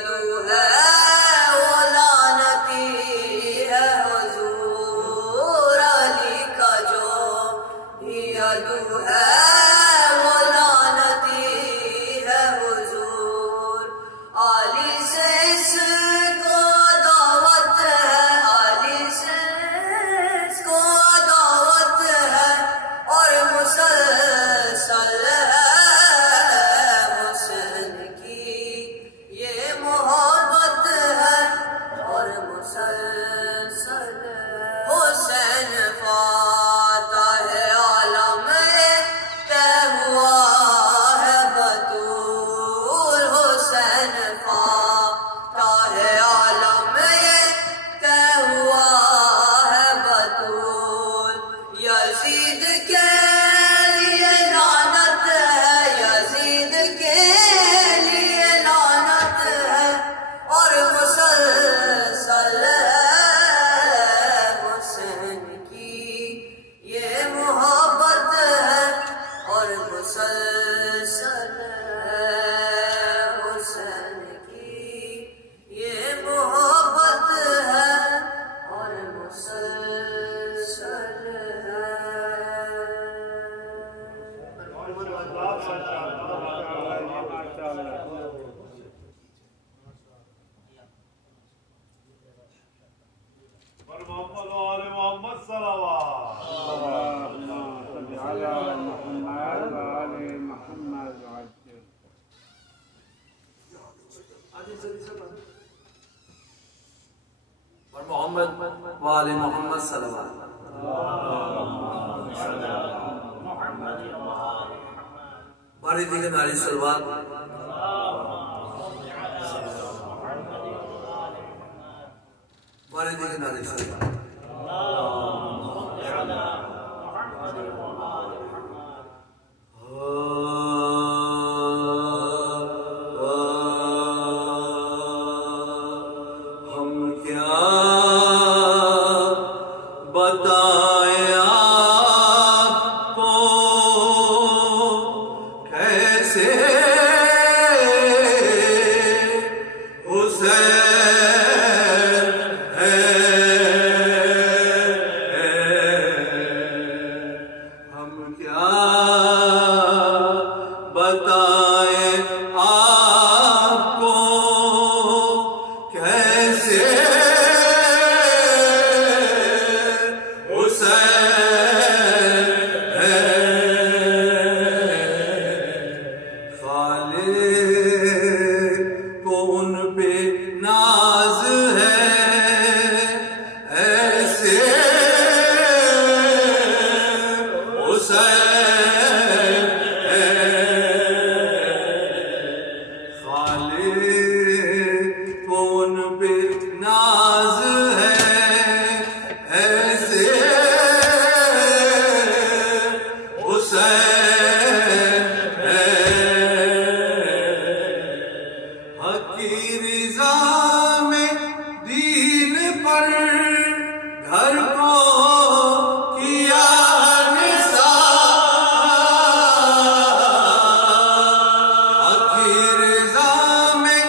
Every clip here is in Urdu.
عدو ہے وہ لعنتی ہے حضور علی کا جو یہ عدو ہے وہ لعنتی ہے حضور علی سے اس کو دعوت ہے علی سے اس کو دعوت ہے اور مسلسل ہے حسین کی یہ محبت ہے اور مسلسل حسین فاتح عالم طے ہوا ہے بطور حسین فاتح عالم طے ہوا ہے بطور یزید کے لیے لعنت ہے یزید کے لیے لعنت ہے اور مسلسل حسین کی یہ محبت ہے اور مسلسل حسین کی یہ محبت ہے اور مسلسل محمد وآل محمد صلوات على محمد وآل محمد وعجل اور محمد وآل محمد صلوات باری دیگر ناری صلوات باری دیگر ناری صلوات ہم کیا بتائیں آپ کو کیسے حسین ہم کیا بتائیں آپ کو کیسے خالق کو ان پہ ناز ہے ایسے حسین خالق کو ان پہ ناز ہے ایسے حسین حق کی رضا میں دین پر گھر کو کیا نثار حق کی رضا میں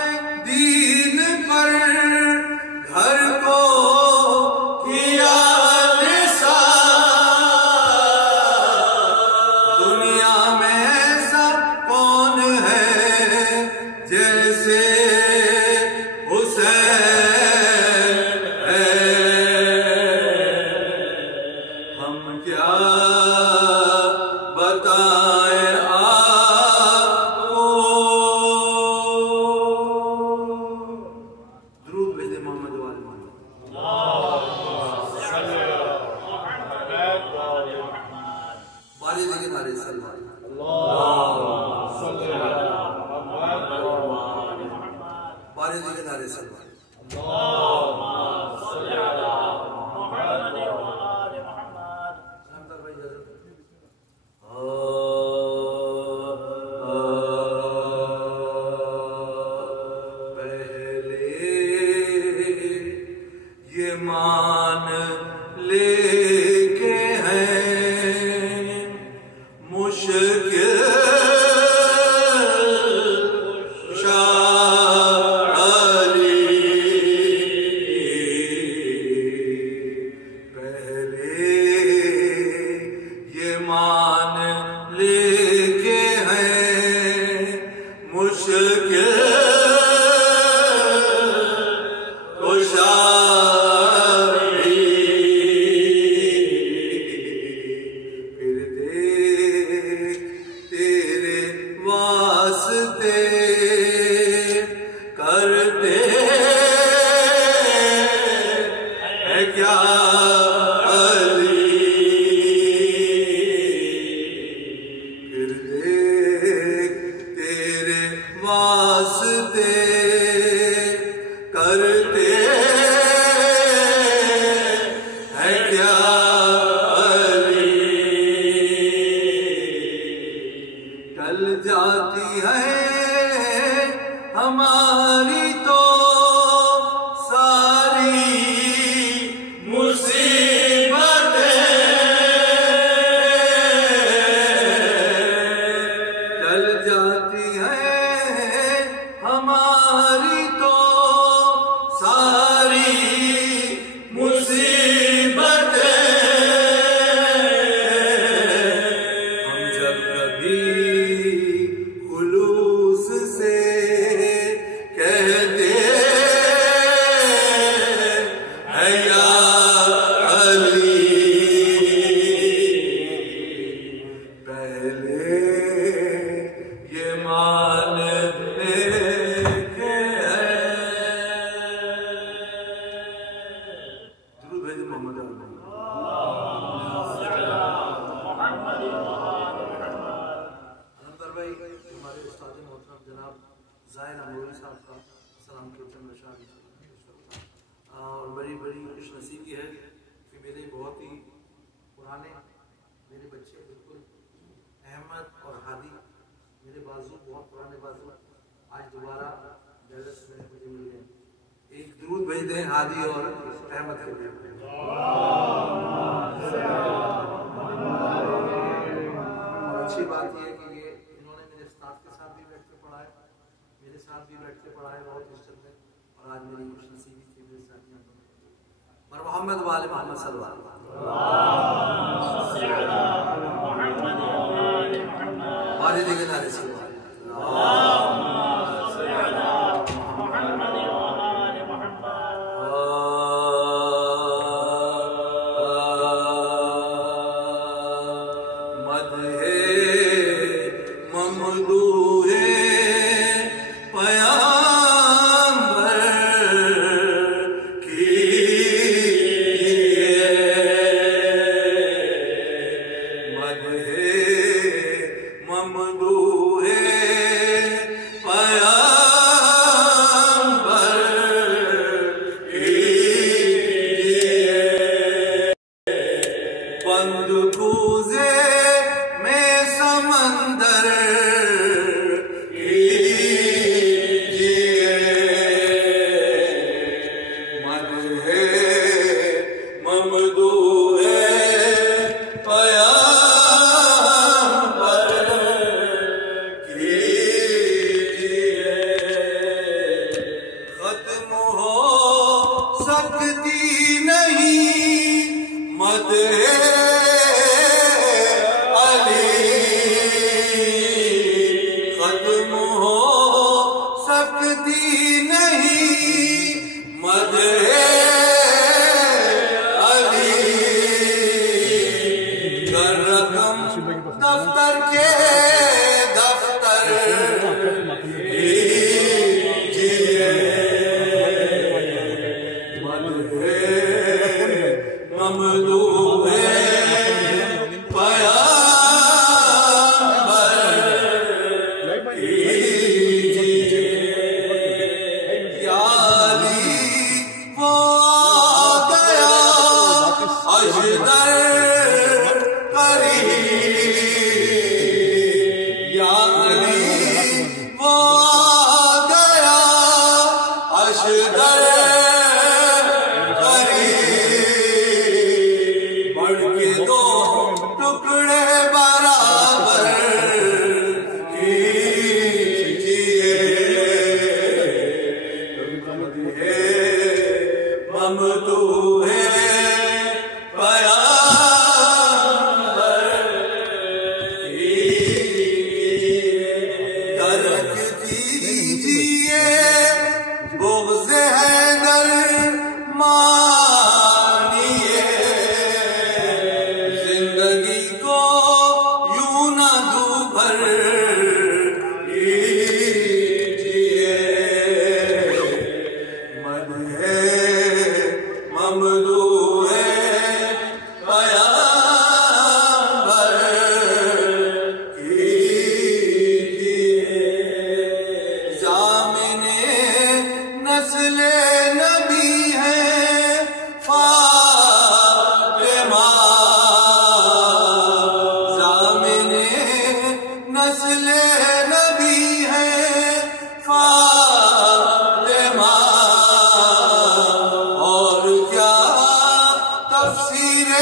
دین پر گھر کو کیا نثار دنیا میں ایسا کون ہے جیسے حسین ہم کیا بتائیں آپ کو درود بھیجے محمد والے محمد باری دیگر ناری صلوات باری دیگر ناری صلوات پہلے یہ مان لے کے ہیں مشکل شاعر ہے کیا جاتی ہے ہماری تو ساری مصیبتیں، چل جاتی ہے ہماری تو ساری مصیبتیں، ہم جب کبھی اور بڑی بڑی خوش نصیبی ہے کہ میرے بہت ہی پرانے میرے بچے بالکل احمد اور ہادی، میرے بازو بہت پرانے بازو آج دوبارہ ڈیلس میں مجھے مل گئے. ایک درود بھیج دیں ہادی اور احمد کے لیے. اور اچھی بات یہ ہے کہ یہ انہوں نے میرے استاد کے ساتھ بھی بیٹھ کے پڑھا ہے، میرے ساتھ بھی بیٹھ کے پڑھا ہے بہت عزت میں، اور آج میری خوش نصیبی تھی میرے ساتھ یہاں پر محمد وآل محمد صلی اللہ علیہ وسلم. والد کے نعرے سے دفتر کے دفتر نسل نبی ہے فاطمہ ضامن نسل نبی ہے فاطمہ اور کیا تفسیر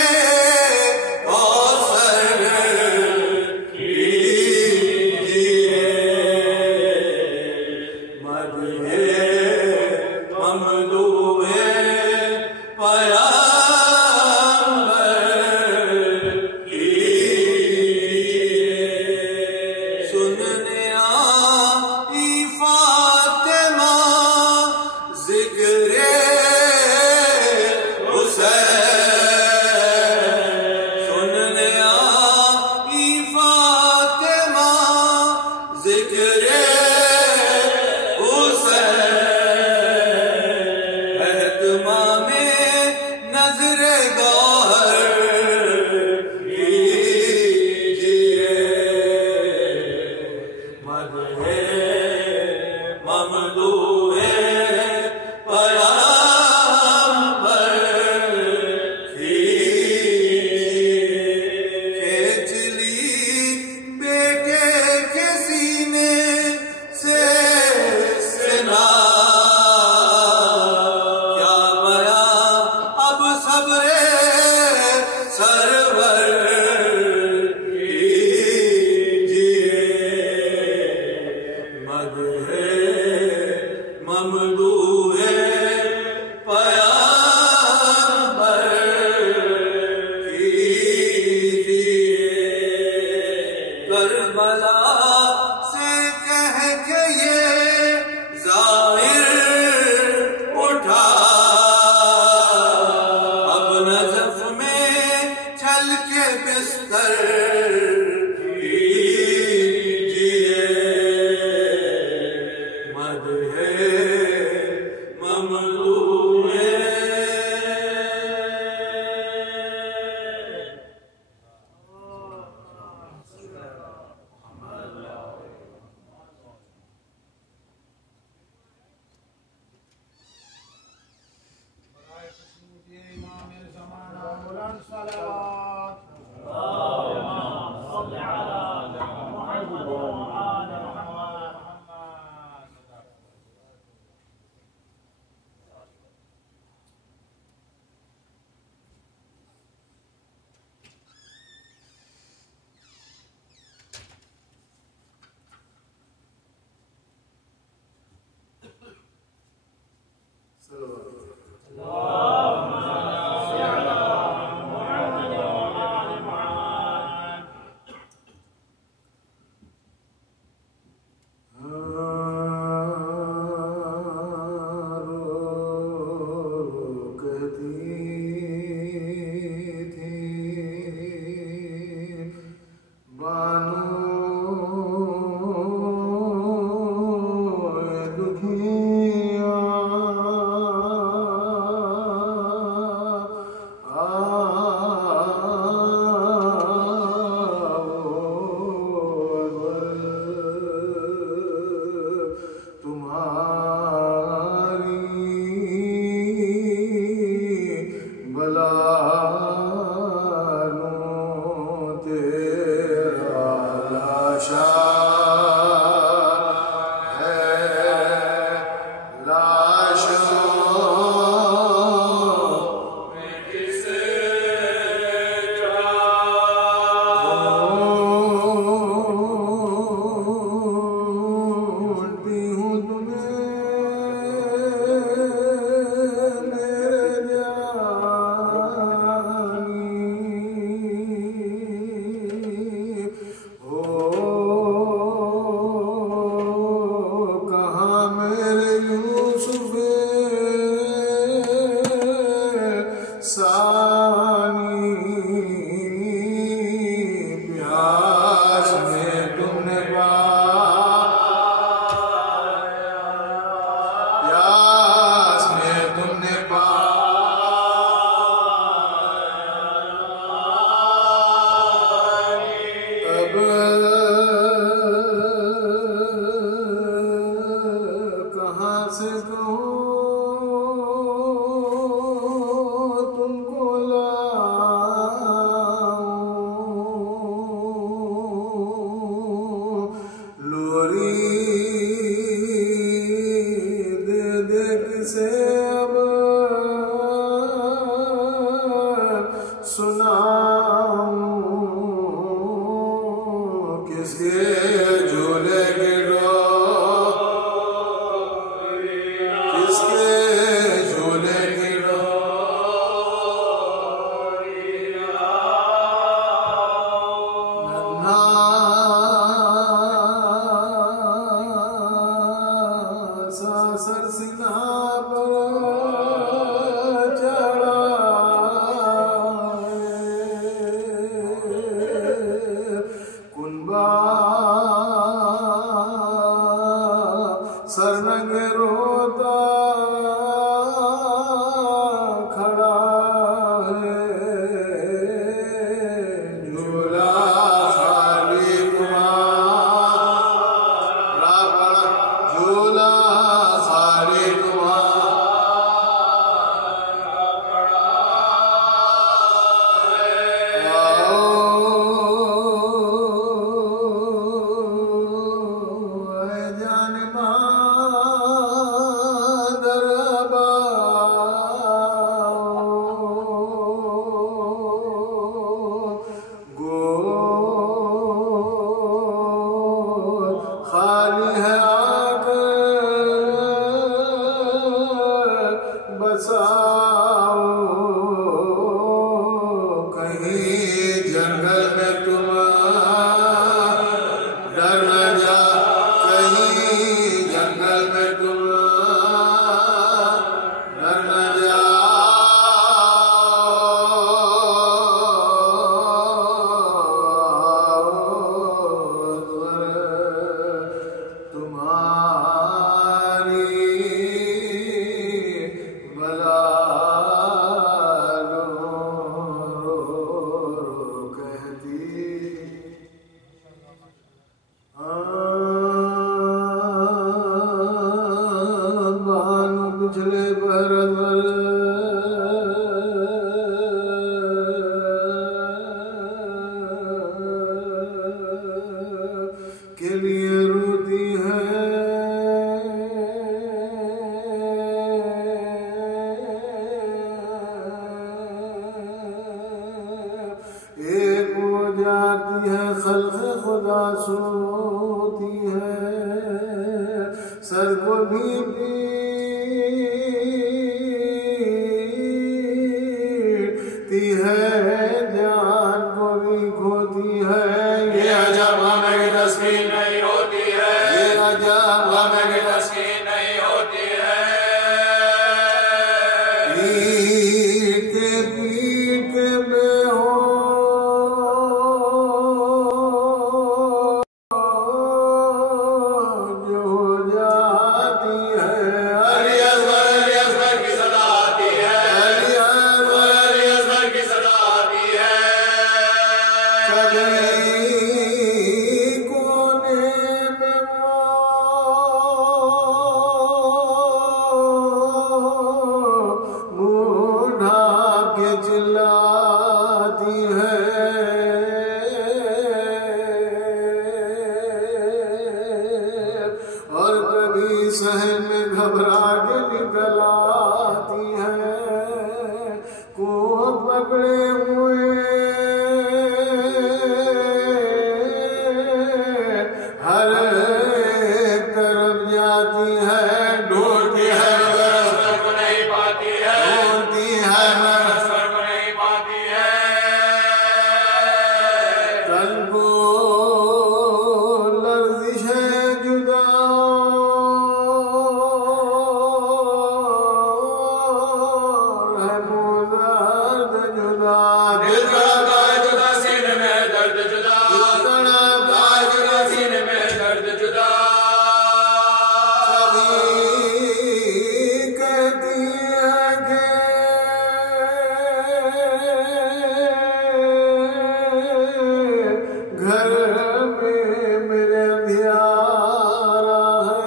کہاں سے کہوں سے اب سناؤں کس کے جھولے کی ڈوری کس کے جھولے کی ڈوری ننھا سا سر سینہ پر چڑھا کنبا سرنگ روتا کھڑا ہے جھولا خالی تمہارا پڑا جھولا خالی تمہارا پڑا اے جان مادر گود خالی ہے آ کر بساؤ کہیں جنگل میں تم ڈر نہ جا کہیں جنگل میں تم ڈر نہ جا تمہاری بلا رو کہتی بانو پچھلے برس کے لیے روتی ہے ایک ہو جاتی ہے خلق خدا سوتی ہے سر کو بھی پیٹتی ہے جان کو بھی کھوتی ہے یہ عجب ہمیں کی تسکین نہیں ہوتی ہے یہ عجب ہمیں کی تسکین نہیں ہوتی ہے پیٹتے پیٹتے بے ہوش ہو جاتی ہے علی اصغر کی صدا آتی ہے علی اصغر کی صدا آتی ہے کبھی کونے میں منہ ڈھانپ کے چلاتی ہے اور کبھی صحن میں گھبرا کے نکل آتی ہے کوہ پکڑے ہوئے ہر ایک طرف جاتی ہے ڈھونڈتی ہے مگر اصغر کو نہیں پاتی ہے ڈھونڈتی ہے مگر اصغر کو نہیں پاتی ہے تن کو لرزش ہے جدا ہے درد جدا دل دھڑکا ہے جدا سینے میں درد جدا دل دھڑکا ہے جدا سینے میں درد جدا کبھی کہتی ہے کہ گھر میں میرے اندھیارا ہے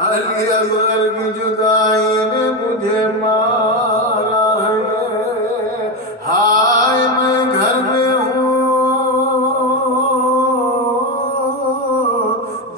علی اصغر کی جدائی نے مجھے مارا ہے ہائے میں گھر میں ہوں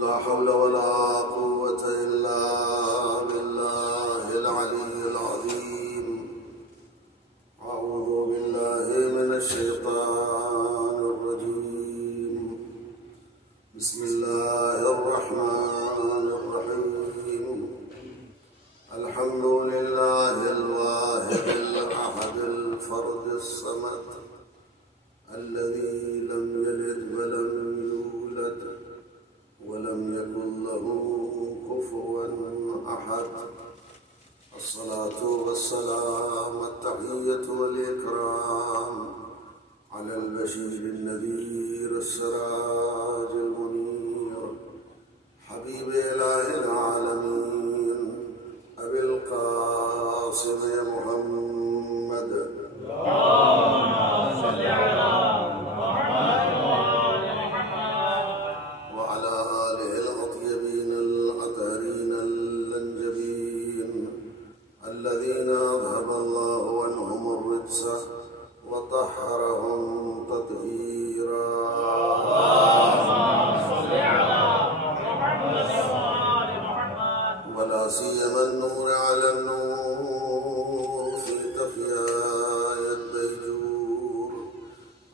لا حول ولا قوة إلا بالله العلي العظيم. أعوذ بالله من الشيطان الرجيم. بسم الله الرحمن الرحيم. الحمد لله الواحد الأحد الفرد الصمد الذي لم يلد ولم يولد ولم يكن له كفوا أحد. الصلاة والسلام التحية والإكرام على البشير النذير السراج المنير حبيب إله العالمين أبي القاسم محمد. وعلى آله الأطيبين الأطهرين اللنجبين الذين أذهب الله عنهم الرجس وطهرهم تطهيرا. ولا سيما النور على النور في تخياي الديجور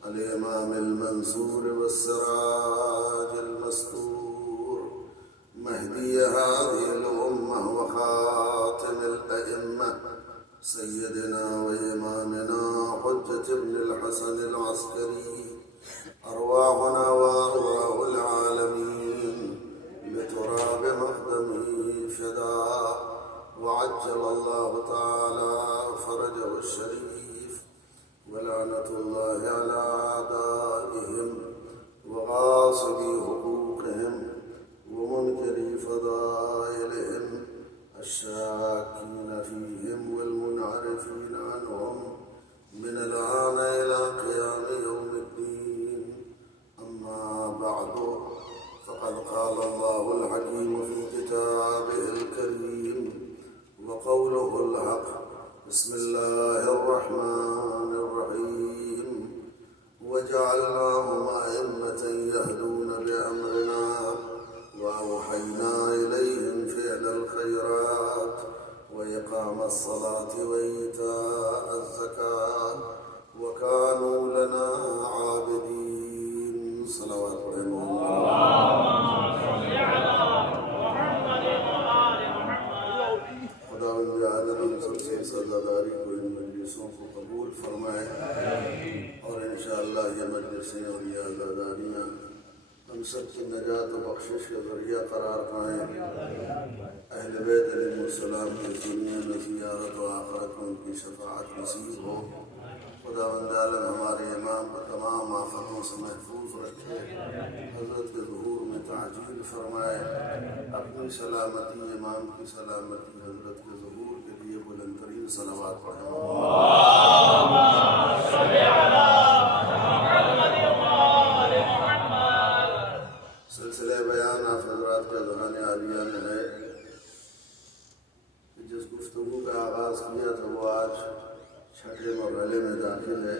الإمام المنصور والسراج المستور مهدي هذه الأمة وخاتم الأئمة سيدنا وإمامنا حجة بن الحسن العسكري. أرواحنا وأرواح العالمين لتراب مقدمه فداء. وعجل الله تعالى فرجه الشريف. ولعنة الله على أعدائهم وغاصبي حقوقهم ومنكري فضائلهم الشاكين فيهم والمنعرفين عنهم من الآن إلى قيام يوم الدين. أما بعد، فقد قال الله الحكيم في كتابه الكريم وقوله الحق. بسم الله الرحمن الرحيم. وجعلناهم أئمة يهدون بأمرنا وأوحينا إليهم فعل الخيرات وإقام الصلاة وإيتاء الزكاة وكانوا لنا عابدين. صلوات خداوند عالم ہم سب سے سزاداری کو ان مجلسوں کو قبول فرمائے اور انشاءاللہ یہ مجلسیں اور یہ عزاداریاں ہم سب کی نجات و بخشش کا ذریعہ قرار پائیں. اہل بیت علیہ السلام کی دنیا میں زیارت و آخرت میں ان کی شفاعت نصیب ہو. خداوند عالم ہمارے امام کو تمام آفتوں سے محفوظ رکھے. حضرت کے ظہور میں تعجیل فرمائے. اپنی سلامتی، امام کی سلامتی، حضرت کے ظہور کے لیے بلند ترین صلوات پڑھیں. سلسلہ بیان آپ حضرات کا ذہان عالیہ میں ہے کہ جس گفتگو کا آغاز کیا تھا وہ آج چھٹے مرحلے میں داخل ہے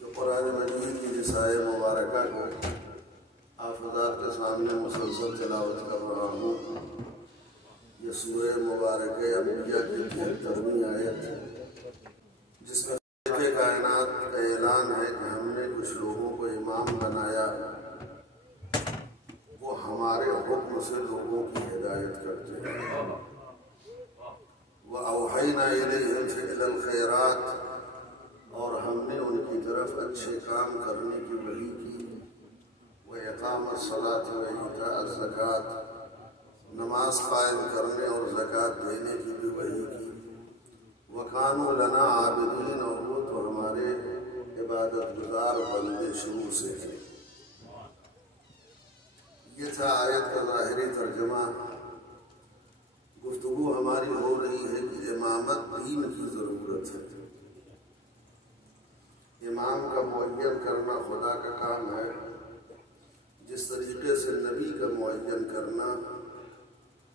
جو قرآن مجید کی رسائے مبارکہ کو آپ حضرات کے سامنے مسلسل تلاوت کر رہا ہوں. یہ سورہ مبارکہ انبیاء کی 73ویں آیت جس میں کائنات کا اعلان ہے کہ ہم نے کچھ لوگوں کو امام بنایا، وہ ہمارے حکم سے لوگوں کی ہدایت کرتے ہیں. وَأَوْحَيْنَا إِلَيْهِمْ فِعْلَ الْخَيْرَاتِ، اور ہم نے ان کی طرف اچھے کام کرنے کی وحی کی. وَإِقَامَ الصَّلَاةِ وَإِيتَاءَ الزَّكَاةِ، نماز قائم کرنے اور زکوٰۃ دینے کی بھی وحی کی. وَكَانُوا لَنَا عَابِدِينَ، اور وہ تو ہمارے عبادت گزار بندے شروع سے تھے. یہ تھا آیت کا ظاہری ترجمہ. گفتگو ہماری ہو رہی ہے کہ امامت دین کی ضرورت ہے. امام کا معین کرنا خدا کا کام ہے. جس طریقے سے نبی کا معین کرنا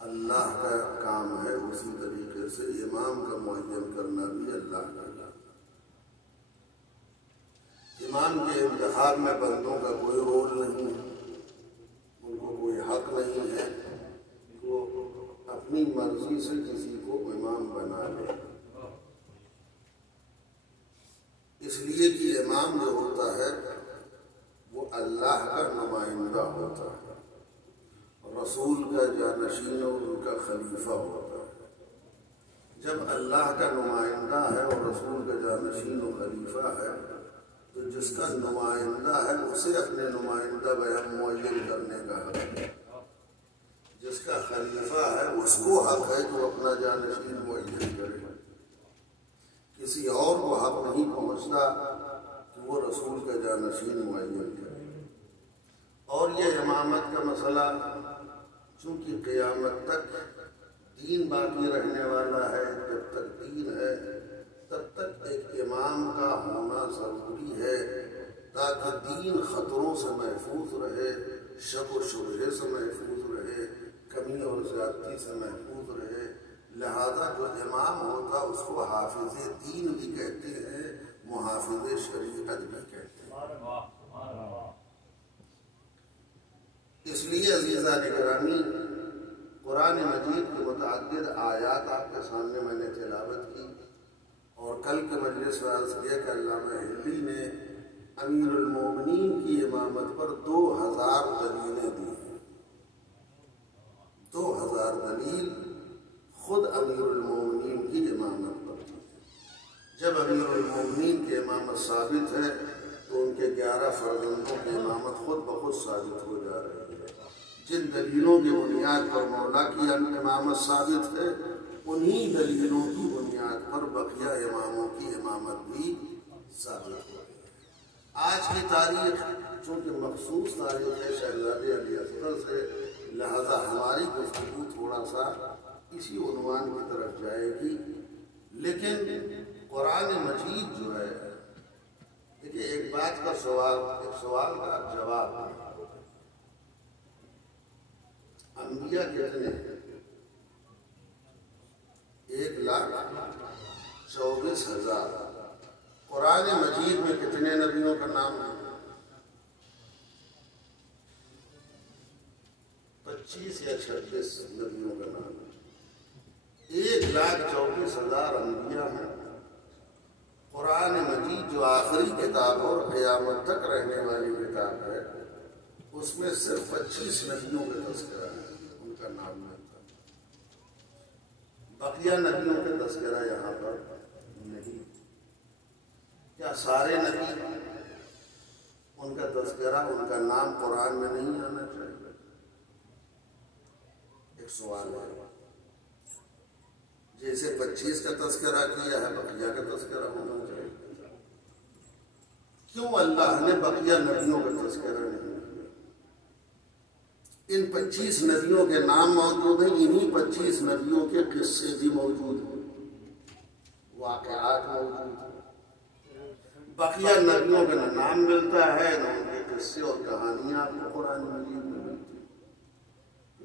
اللہ کا کام ہے، اسی طریقے سے امام کا معین کرنا بھی اللہ کا کام ہے. امام کے انتخاب میں بندوں کا کوئی رول نہیں ہے. نہیں ہے کہ وہ اپنی مرضی سے کسی کو امام بنا لے، اس لیے کہ امام جو ہوتا ہے وہ اللہ کا نمائندہ ہوتا ہے، رسول کا جانشین اور ان کا خلیفہ ہوتا ہے۔ جب اللہ کا نمائندہ ہے اور رسول کا جانشین و خلیفہ ہے تو جس کا نمائندہ ہے اسے اپنے نمائندہ معین کرنے کا حق ہے، جس کا خلیفہ ہے اس کو حق ہے کہ وہ اپنا جانشین معین کرے۔ کسی اور کو حق نہیں پہنچتا کہ وہ رسول کا جانشین معین کرے۔ اور یہ امامت کا مسئلہ چونکہ قیامت تک دین باقی رہنے والا ہے، جب تک دین ہے تب تک ایک امام کا ہونا ضروری ہے تاکہ دین خطروں سے محفوظ رہے، شک و شبہے سے محفوظ رہے، کمی اور زیادتی سے محفوظ رہے۔ لہذا جو امام ہوتا اس کو حافظ دین بھی کہتے ہیں، محافظ شریعت بھی کہتے ہیں۔ اس لیے عزیزان گرامی، قرآن مجید کی متعدد آیات آپ کے سامنے میں نے تلاوت کی، اور کل کے مجلس میں عرض کیا کہ علامہ ہلی نے امیر المومنین کی امامت پر 2000 دلیلیں دی ہیں۔ 2000 دلیل خود امیر المومنین کی امامت پر دی۔ جب امیر المومنین کی امامت ثابت ہے تو ان کے 11 فرزندوں کی امامت خود بخود ثابت ہو جا رہی ہے۔ جن دلیلوں کی بنیاد پر مولا کی امامت ثابت ہے، انہی دلیلوں کی بنیاد پر بقیہ اماموں کی امامت بھی ثابت ہو رہی ہے۔ آج کی تاریخ چونکہ مخصوص تاریخ ہے شہزادے علی اصغر سے، لہذا ہماری گفتگو تھوڑا سا اسی عنوان کی طرف جائے گی، لیکن قرآن مجید جو ہے، دیکھیے ایک بات کا سوال، ایک سوال کا جواب ہے۔ انبیاء کتنے ہیں؟ 1,24,000۔ قرآن مجید میں کتنے نبیوں کا نام ہے؟ 25 یا 26 نبیوں کا نام ہے۔ 1,24,000 انبیاء ہیں۔ قرآن مجید جو آخری کتاب اور قیامت تک رہنے والی کتاب ہے، اس میں صرف 25 نبیوں کا تذکرہ ہے، ان کا نام ملتا ہے۔ بقیہ نبیوں کا تذکرہ یہاں پر نہیں۔ کیا سارے نبی ان کا تذکرہ، ان کا نام قرآن میں نہیں آنا چاہیے؟ ایک سوال ہے۔ جیسے 25 کا تذکرہ کیا ہے، بقیہ کا تذکرہ ہونا چاہیے۔ کیوں اللہ نے بقیہ نبیوں کا تذکرہ نہیں کیا؟ ان 25 نبیوں کے نام موجود ہیں، انہی 25 نبیوں کے قصے بھی موجود ہیں، واقعات موجود ہیں۔ بقیہ نبیوں کا نہ نام ملتا ہے، نہ ان کے قصے اور کہانیاں آپ کو قرآن مجید میں ملتی ہیں۔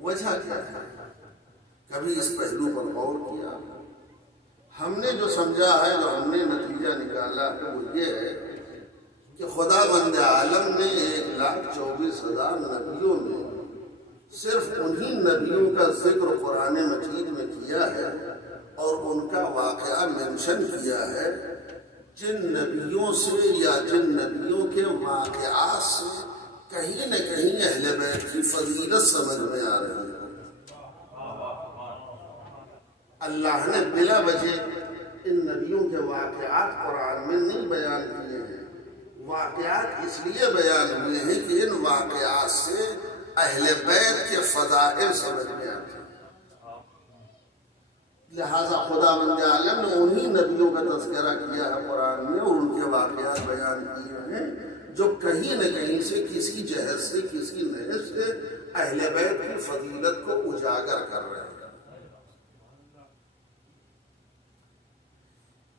وجہ کیا ہے؟ کبھی اس پہلو پر غور کیا؟ ہم نے جو سمجھا ہے، جو ہم نے نتیجہ نکالا ہے، وہ یہ ہے کہ خدا بند عالم نے 1,24,000 نبیوں میں صرف انہی نبیوں کا ذکر قرآن مجید میں کیا ہے اور ان کا واقعہ منشن کیا ہے جن نبیوں سے یا جن نبیوں کے واقعات سے کہیں نہ کہیں اہل بیت کی فضیلت سمجھ میں آ رہی ہے۔ اللہ نے بلا وجہ ان نبیوں کے واقعات قرآن میں نہیں بیان کیے ہیں۔ واقعات اس لیے بیان ہوئے ہیں کہ ان واقعات سے اہل بیت کے فضائل سمجھ میں آتے ہیں۔ لہذا خدا بند عالم نے انہی نبیوں کا تذکرہ کیا ہے قرآن میں، اور ان کے واقعات بیان کیے ہیں جو کہیں نہ کہیں سے، کسی جہت سے، کسی نہج سے اہل بیت کی فضیلت کو اجاگر کر رہے ہیں۔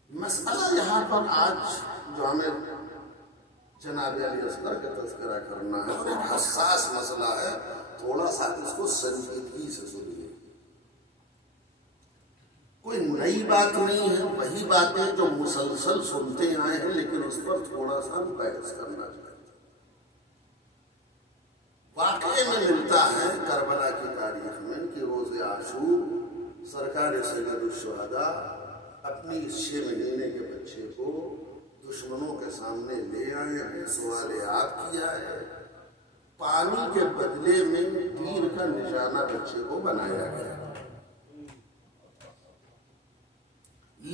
مسئلہ یہاں پر آج جو ہمیں جناب علی اصغر کا تذکرہ کرنا ہے، اور ایک حساس مسئلہ ہے، تھوڑا سا اس کو سنجیدگی سے سنیے۔ کوئی نئی بات نہیں ہے، وہی باتیں جو مسلسل سنتے آئے ہیں، لیکن اس پر تھوڑا سا بحث کرنا چاہتے ہیں۔ واقعے میں ملتا ہے کربلا کی تاریخ میں کہ روز عاشور سرکار سید الشہداء اپنی اس 6 مہینے کے بچے کو دشمنوں کے سامنے لے آئے ہیں، سوال آگ کیا ہے، پانی کے بدلے میں تیر کا نشانہ بچے کو بنایا گیا۔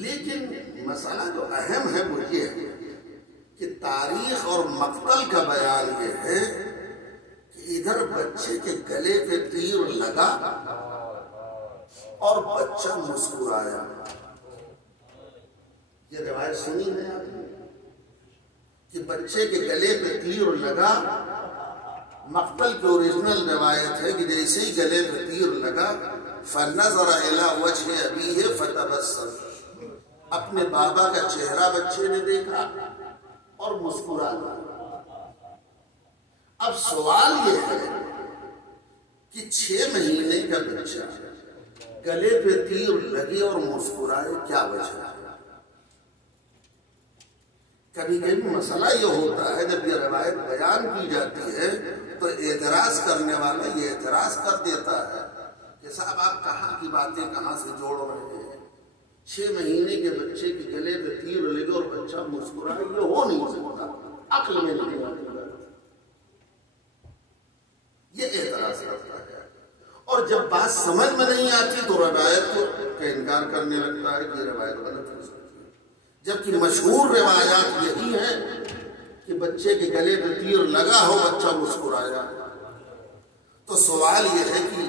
لیکن مسئلہ جو اہم ہے وہ یہ ہے کہ تاریخ اور مقتل کا بیان یہ ہے کہ ادھر بچے کے گلے پہ تیر لگا اور بچہ مسکرایا۔ یہ روایت سنی ہے آپ نے کہ بچے کے گلے پہ تیر لگا۔ مقتل کی اوریجنل روایت ہے کہ جیسے ہی گلے پہ تیر لگا فَنَظَرَ إِلَىٰ وَجْهِ أَبِيهِ فَتَبَسَّمَ، اپنے بابا کا چہرہ بچے نے دیکھا اور مسکرا دیا۔ اب سوال یہ ہے کہ 6 مہینے کا بچہ گلے پہ تیر لگے اور مسکرائے، کیا وجہ ہے؟ کبھی کبھی مسئلہ یہ ہوتا ہے جب یہ روایت بیان کی جاتی ہے تو اعتراض کرنے والا یہ اعتراض کر دیتا ہے کہ صاحب آپ کہاں کی باتیں کہاں سے جوڑ رہے ہیں، 6 مہینے کے بچے کے گلے پہ تیر لگے اور بچہ مسکرائے، یہ ہو نہیں سکتا، عقل میں نہیں آتی۔ یہ اعتراض کرتا ہے، اور جب بات سمجھ میں نہیں آتی تو روایت کا انکار کرنے لگتا ہے کہ یہ روایت غلط ہو سکتی ہے، جبکہ مشہور روایات یہی ہیں کہ بچے کے گلے پہ تیر لگا ہو، بچہ مسکرایا۔ تو سوال یہ ہے کہ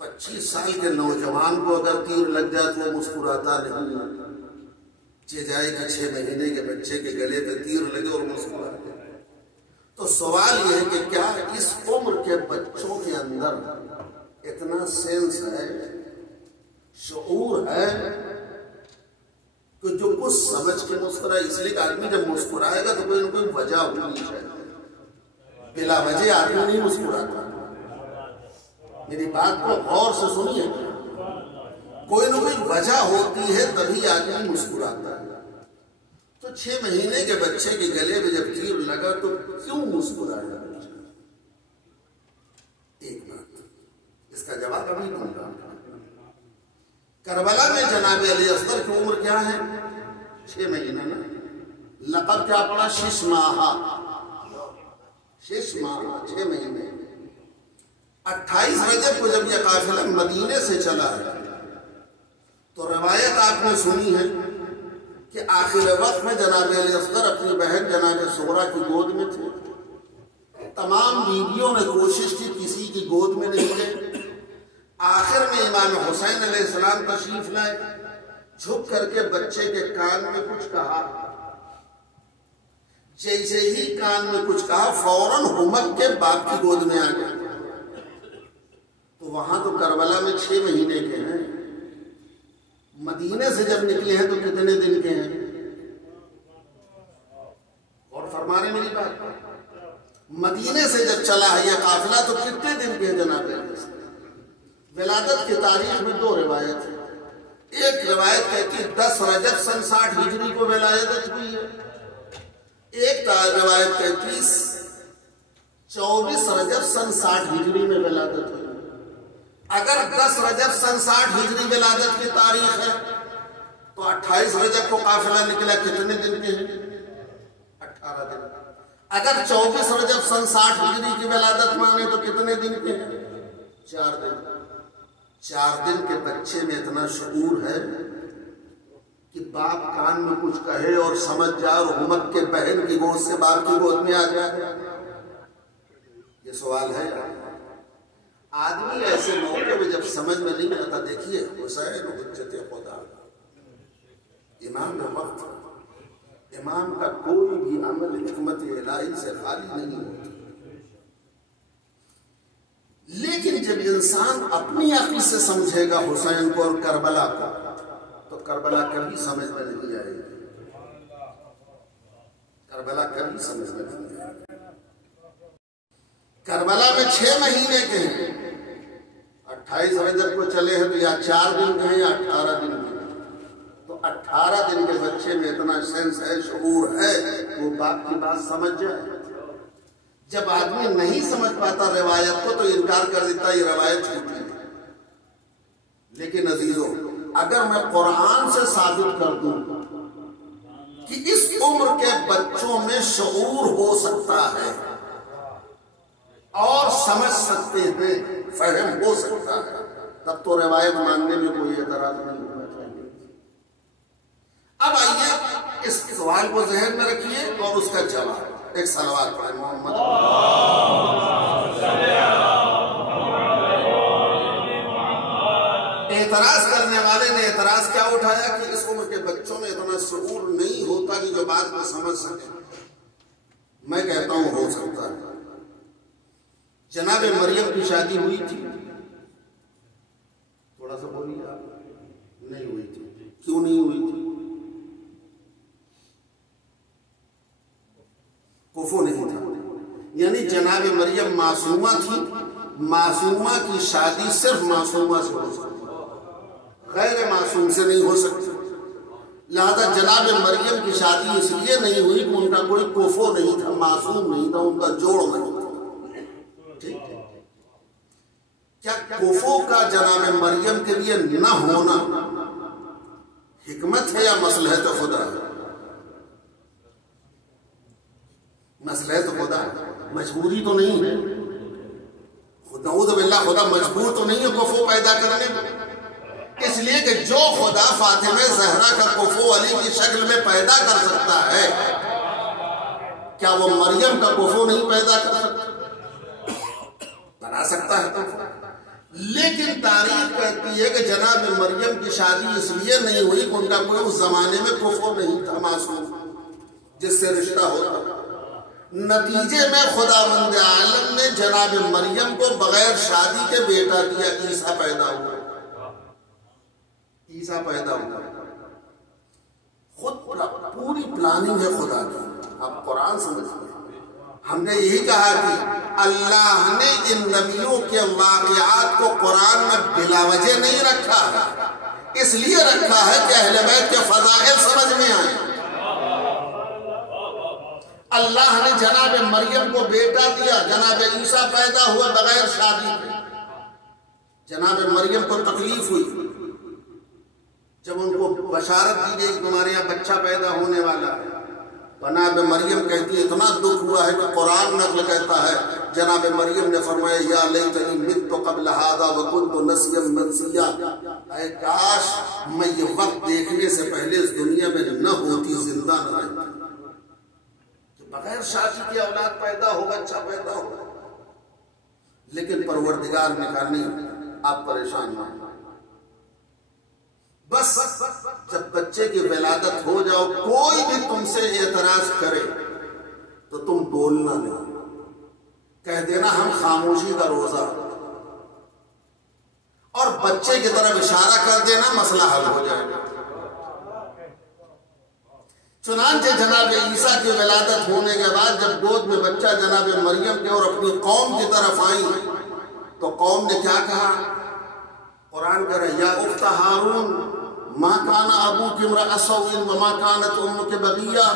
25 سال کے نوجوان کو اگر تیر لگ جائے تو وہ مسکراتا نہیں، جائے کہ 6 مہینے کے بچے کے گلے پہ تیر لگے اور مسکراتا۔ تو سوال یہ ہے کہ کیا اس عمر کے بچوں کے اندر اتنا سینس ہے، شعور ہے کہ جو کچھ سمجھ کے مسکرائے؟ اس لیے کہ آدمی جب مسکرائے گا تو کوئی نہ کوئی وجہ ہونی چاہیے، بلا وجہ آدمی نہیں مسکراتا۔ میری بات کو غور سے سنیے، کوئی نہ کوئی وجہ ہوتی ہے تبھی آدمی مسکراتا ہے۔ تو 6 مہینے کے بچے کے گلے میں جب تیر لگا تو کیوں مسکرایا بچہ؟ ایک بات، اس کا جواب ابھی دوں گا۔ کربلا میں جناب علی اصغر کی عمر کیا ہے؟ 6 مہینے نا۔ لقب کیا پڑا؟ 6 ماہ، 6 ماہ، 6 مہینے۔ 28 رجب کو جب یہ قافلہ مدینے سے چلا ہے تو روایت آپ نے سنی ہے کہ آخر وقت میں جناب علی اصغر اپنی بہن جناب صغرا کی گود میں تھے۔ تمام بیویوں نے کوشش کی، کسی کی گود میں نہیں گئے۔ آخر میں امام حسین علیہ السلام تشریف لائے، جھک کر کے بچے کے کان میں کچھ کہا، جیسے ہی کان میں کچھ کہا فوراً ہمک کے باپ کی گود میں آ گئے۔ تو وہاں تو کربلا میں 6 مہینے کے ہیں، مدینے سے جب نکلے ہیں تو کتنے دن کے ہیں؟ اور فرمانے میری بات، مدینے سے جب چلا ہے یہ قافلہ تو کتنے دن کے ہیں جناب؟ ولادت کی تاریخ میں 2 روایت ہیں۔ ایک روایت کہتی ہے 10 رجب سن 60 ہجری کو ولادت ہوئی ہے، ایک روایت کہتی ہے 24 رجب سن 60 ہجری میں ولادت ہوئی۔ اگر 10 رجب سن 60 ہجری ولادت کی تاریخ ہے تو 28 رجب کو قافلہ نکلا، کتنے دن کے ہیں؟ 18 دن۔ اگر 24 رجب سن 60 ہجری کی ولادت مانے تو کتنے دن کے ہیں؟ 4 دن۔ 4 دن کے بچے میں اتنا شعور ہے کہ باپ کان میں کچھ کہے اور سمجھ جائے اور ہمک کے بہن کی گود سے باپ کی گود میں آ جائے؟ یہ سوال ہے۔ آدمی ایسے موقع میں جب سمجھ میں نہیں آتا، دیکھیے حسین حجت خدا، امام وقت، امام کا کوئی بھی عمل حکمت الہی سے خالی نہیں ہوتا۔ لیکن جب انسان اپنی عقل سے سمجھے گا حسین کو اور کربلا کو تو کربلا کبھی سمجھ میں نہیں آئے گی، کربلا کبھی سمجھ میں نہیں آئے گی۔ کربلا میں 6 مہینے کے ہیں، 28 رجب کو چلے ہیں تو یا 4 دن کے ہیں یا 18 دن کے ہیں۔ تو 18 دن کے بچے میں اتنا سینس ہے، شعور ہے، وہ باپ کی بات سمجھ جائے۔ جب آدمی نہیں سمجھ پاتا روایت کو تو انکار کر دیتا یہ روایت جھوٹی ہے. لیکن عزیزوں اگر میں قرآن سے ثابت کر دوں کہ اس عمر کے بچوں میں شعور ہو سکتا ہے اور سمجھ سکتے ہیں، فہم ہو سکتا ہے، تب تو روایت ماننے میں کوئی اعتراض نہیں ہونا چاہیے. اب آئیے اس سوال کو ذہن میں رکھیے اور اس کا جواب. ایک صلوات پڑھیں محمد. اعتراض کرنے والے نے اعتراض کیا اٹھایا کہ اس عمر کے بچوں میں اتنا شعور نہیں ہوتا کہ جو بات کو سمجھ سکے. میں کہتا ہوں ہو سکتا ہے. جناب مریم کی شادی ہوئی تھی؟ تھوڑا سا بولیے آپ. نہیں ہوئی تھی. کیوں نہیں ہوئی تھی؟ کفو نہیں تھا. یعنی جناب مریم معصومہ تھی. معصومہ کی شادی صرف معصومہ سے ہو سکتی، غیر معصوم سے نہیں ہو سکتی. لہذا جناب مریم کی شادی اس لیے نہیں ہوئی کہ ان کا کوئی کفو نہیں تھا، معصوم نہیں تھا، ان کا جوڑ نہیں تھا. ٹھیک ہے. کیا کفو کا جناب مریم کے لیے نہ ہونا حکمت ہے یا مصلحت خدا ہے؟ مصلحت خدا ہے، مجبوری تو نہیں ہے. نعوذ باللہ خدا مجبور تو نہیں ہے کفو پیدا کرنے میں. اس لیے کہ جو خدا فاطمہ زہرا کا کفو علی کی شکل میں پیدا کر سکتا ہے، کیا وہ مریم کا کفو نہیں پیدا کر سکتا؟ بنا سکتا ہے. لیکن تاریخ کہتی ہے کہ جناب مریم کی شادی اس لیے نہیں ہوئی کہ ان کا کوئی اس زمانے میں کفو نہیں تھا معصوم جس سے رشتہ ہوتا. نتیجے میں خداوند عالم نے جناب مریم کو بغیر شادی کے بیٹا دیا. عیسیٰ پیدا ہوا. عیسیٰ پیدا ہوا. خود پوری پلاننگ ہے خدا کی. آپ قرآن سمجھتے ہیں. ہم نے یہی کہا کہ اللہ نے ان نبیوں کے واقعات کو قرآن میں بلا وجہ نہیں رکھا ہے، اس لیے رکھا ہے کہ اہل بیت کے فضائل سمجھ میں آئیں. اللہ نے جناب مریم کو بیٹا دیا، جناب عیسیٰ پیدا ہوا بغیر شادی کے. جناب مریم کو تکلیف ہوئی جب ان کو بشارت دی گئی کہ تمہارے یہاں بچہ پیدا ہونے والا ہے. جناب مریم کہتی ہے اتنا دکھ ہوا ہے کہ قرآن نقل کہتا ہے جناب مریم نے فرمایا یا لیتنی مت قبل هذا وکنت نسیا منسیا. اے کاش میں یہ وقت دیکھنے سے پہلے اس دنیا میں نہ ہوتی، زندہ نہ رہتی. بغیر شادی کی اولاد پیدا ہو، بچہ پیدا ہو. لیکن پروردگار نے کہا نہیں، آپ پریشان نہ ہوں. بس جب بچے کی ولادت ہو جاؤ کوئی بھی تم سے اعتراض کرے تو تم بولنا نہیں، کہہ دینا ہم خاموشی کا روزہ، اور بچے کی طرف اشارہ کر دینا، مسئلہ حل ہو جائے گا. چنانچہ جناب عیسیٰ کی ولادت ہونے کے بعد جب گود میں بچہ جناب مریم کے اور اپنی قوم کی طرف آئی تو قوم نے کیا کہا؟ قرآن کہہ رہا یا اخت ہارون ما کان ابوک امرأ سوء وما کانت امک بغیہ.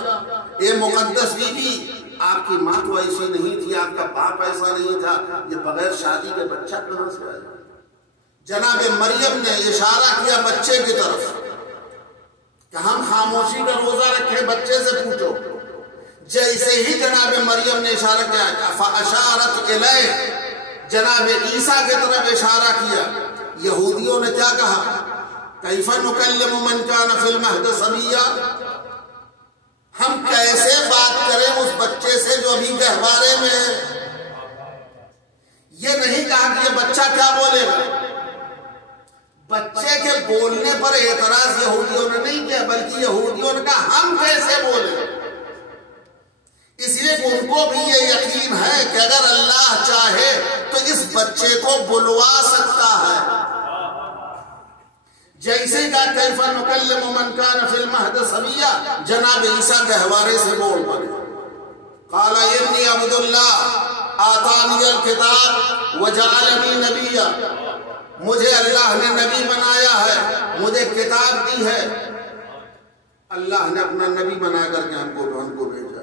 اے مقدس بیوی، آپ کی ماں تو ایسی نہیں تھی، آپ کا باپ ایسا نہیں تھا، یہ بغیر شادی کے بچہ کہاں سے آیا؟ جناب مریم نے اشارہ کیا بچے کی طرف کہ ہم خاموشی کا روزہ رکھیں، بچے سے پوچھو. جیسے ہی جناب مریم نے اشارہ کیا فَأَشَارَتْ إِلَيْهِ، جناب عیسیٰ کی طرف اشارہ کیا. یہودیوں نے کیا کہا؟ کیف نکلم من کان فی المہد صبیا، ہم کیسے بات کریں اس بچے سے جو ابھی گہوارے میں ہے. یہ نہیں کہا کہ یہ بچہ کیا بولے گا. بچے کے بولنے پر اعتراض یہودیوں نے نہیں کیا، بلکہ یہودیوں نے کہا ہم کیسے بولے. اس لیے کہ ان کو بھی یہ یقین ہے کہ اگر اللہ چاہے تو اس بچے کو بلوا سکتا ہے. جیسے کہا کیف نکلم من کان فی المہد صبیا، جناب عیسیٰ گہوارے سے بول پڑے. قال انی عبد اللہ آتانی الکتاب وجعلنی نبیا، مجھے اللہ نے نبی بنایا ہے، مجھے کتاب دی ہے. اللہ نے اپنا نبی بنا کر کے ہم کو بھیجا.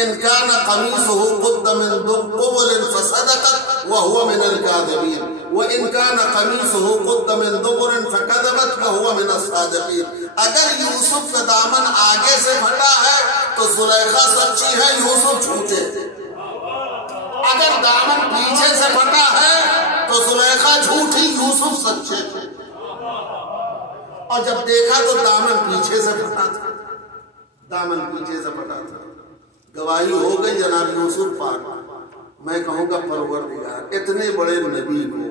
ان کان قمیصہ قد من قبل فصدقت وهو من الكاذبین وان کان قمیصہ قد من دبر فكذبت وهو من الصادقین۔ اگر یوسف کا دامن آگے سے پھٹا ہے تو زلیخا سچی ہے، یوسف جھوٹے۔ اگر دامن پیچھے سے پھٹا ہے تو زلیخا جھوٹی، یوسف سچے۔ اور جب دیکھا تو دامن پیچھے سے پھٹا تھا، دامن پیچھے سے پھٹا تھا۔ گواہی ہو گئی جناب یوسف پاک۔ میں کہوں گا پروردگار اتنے بڑے نبی کو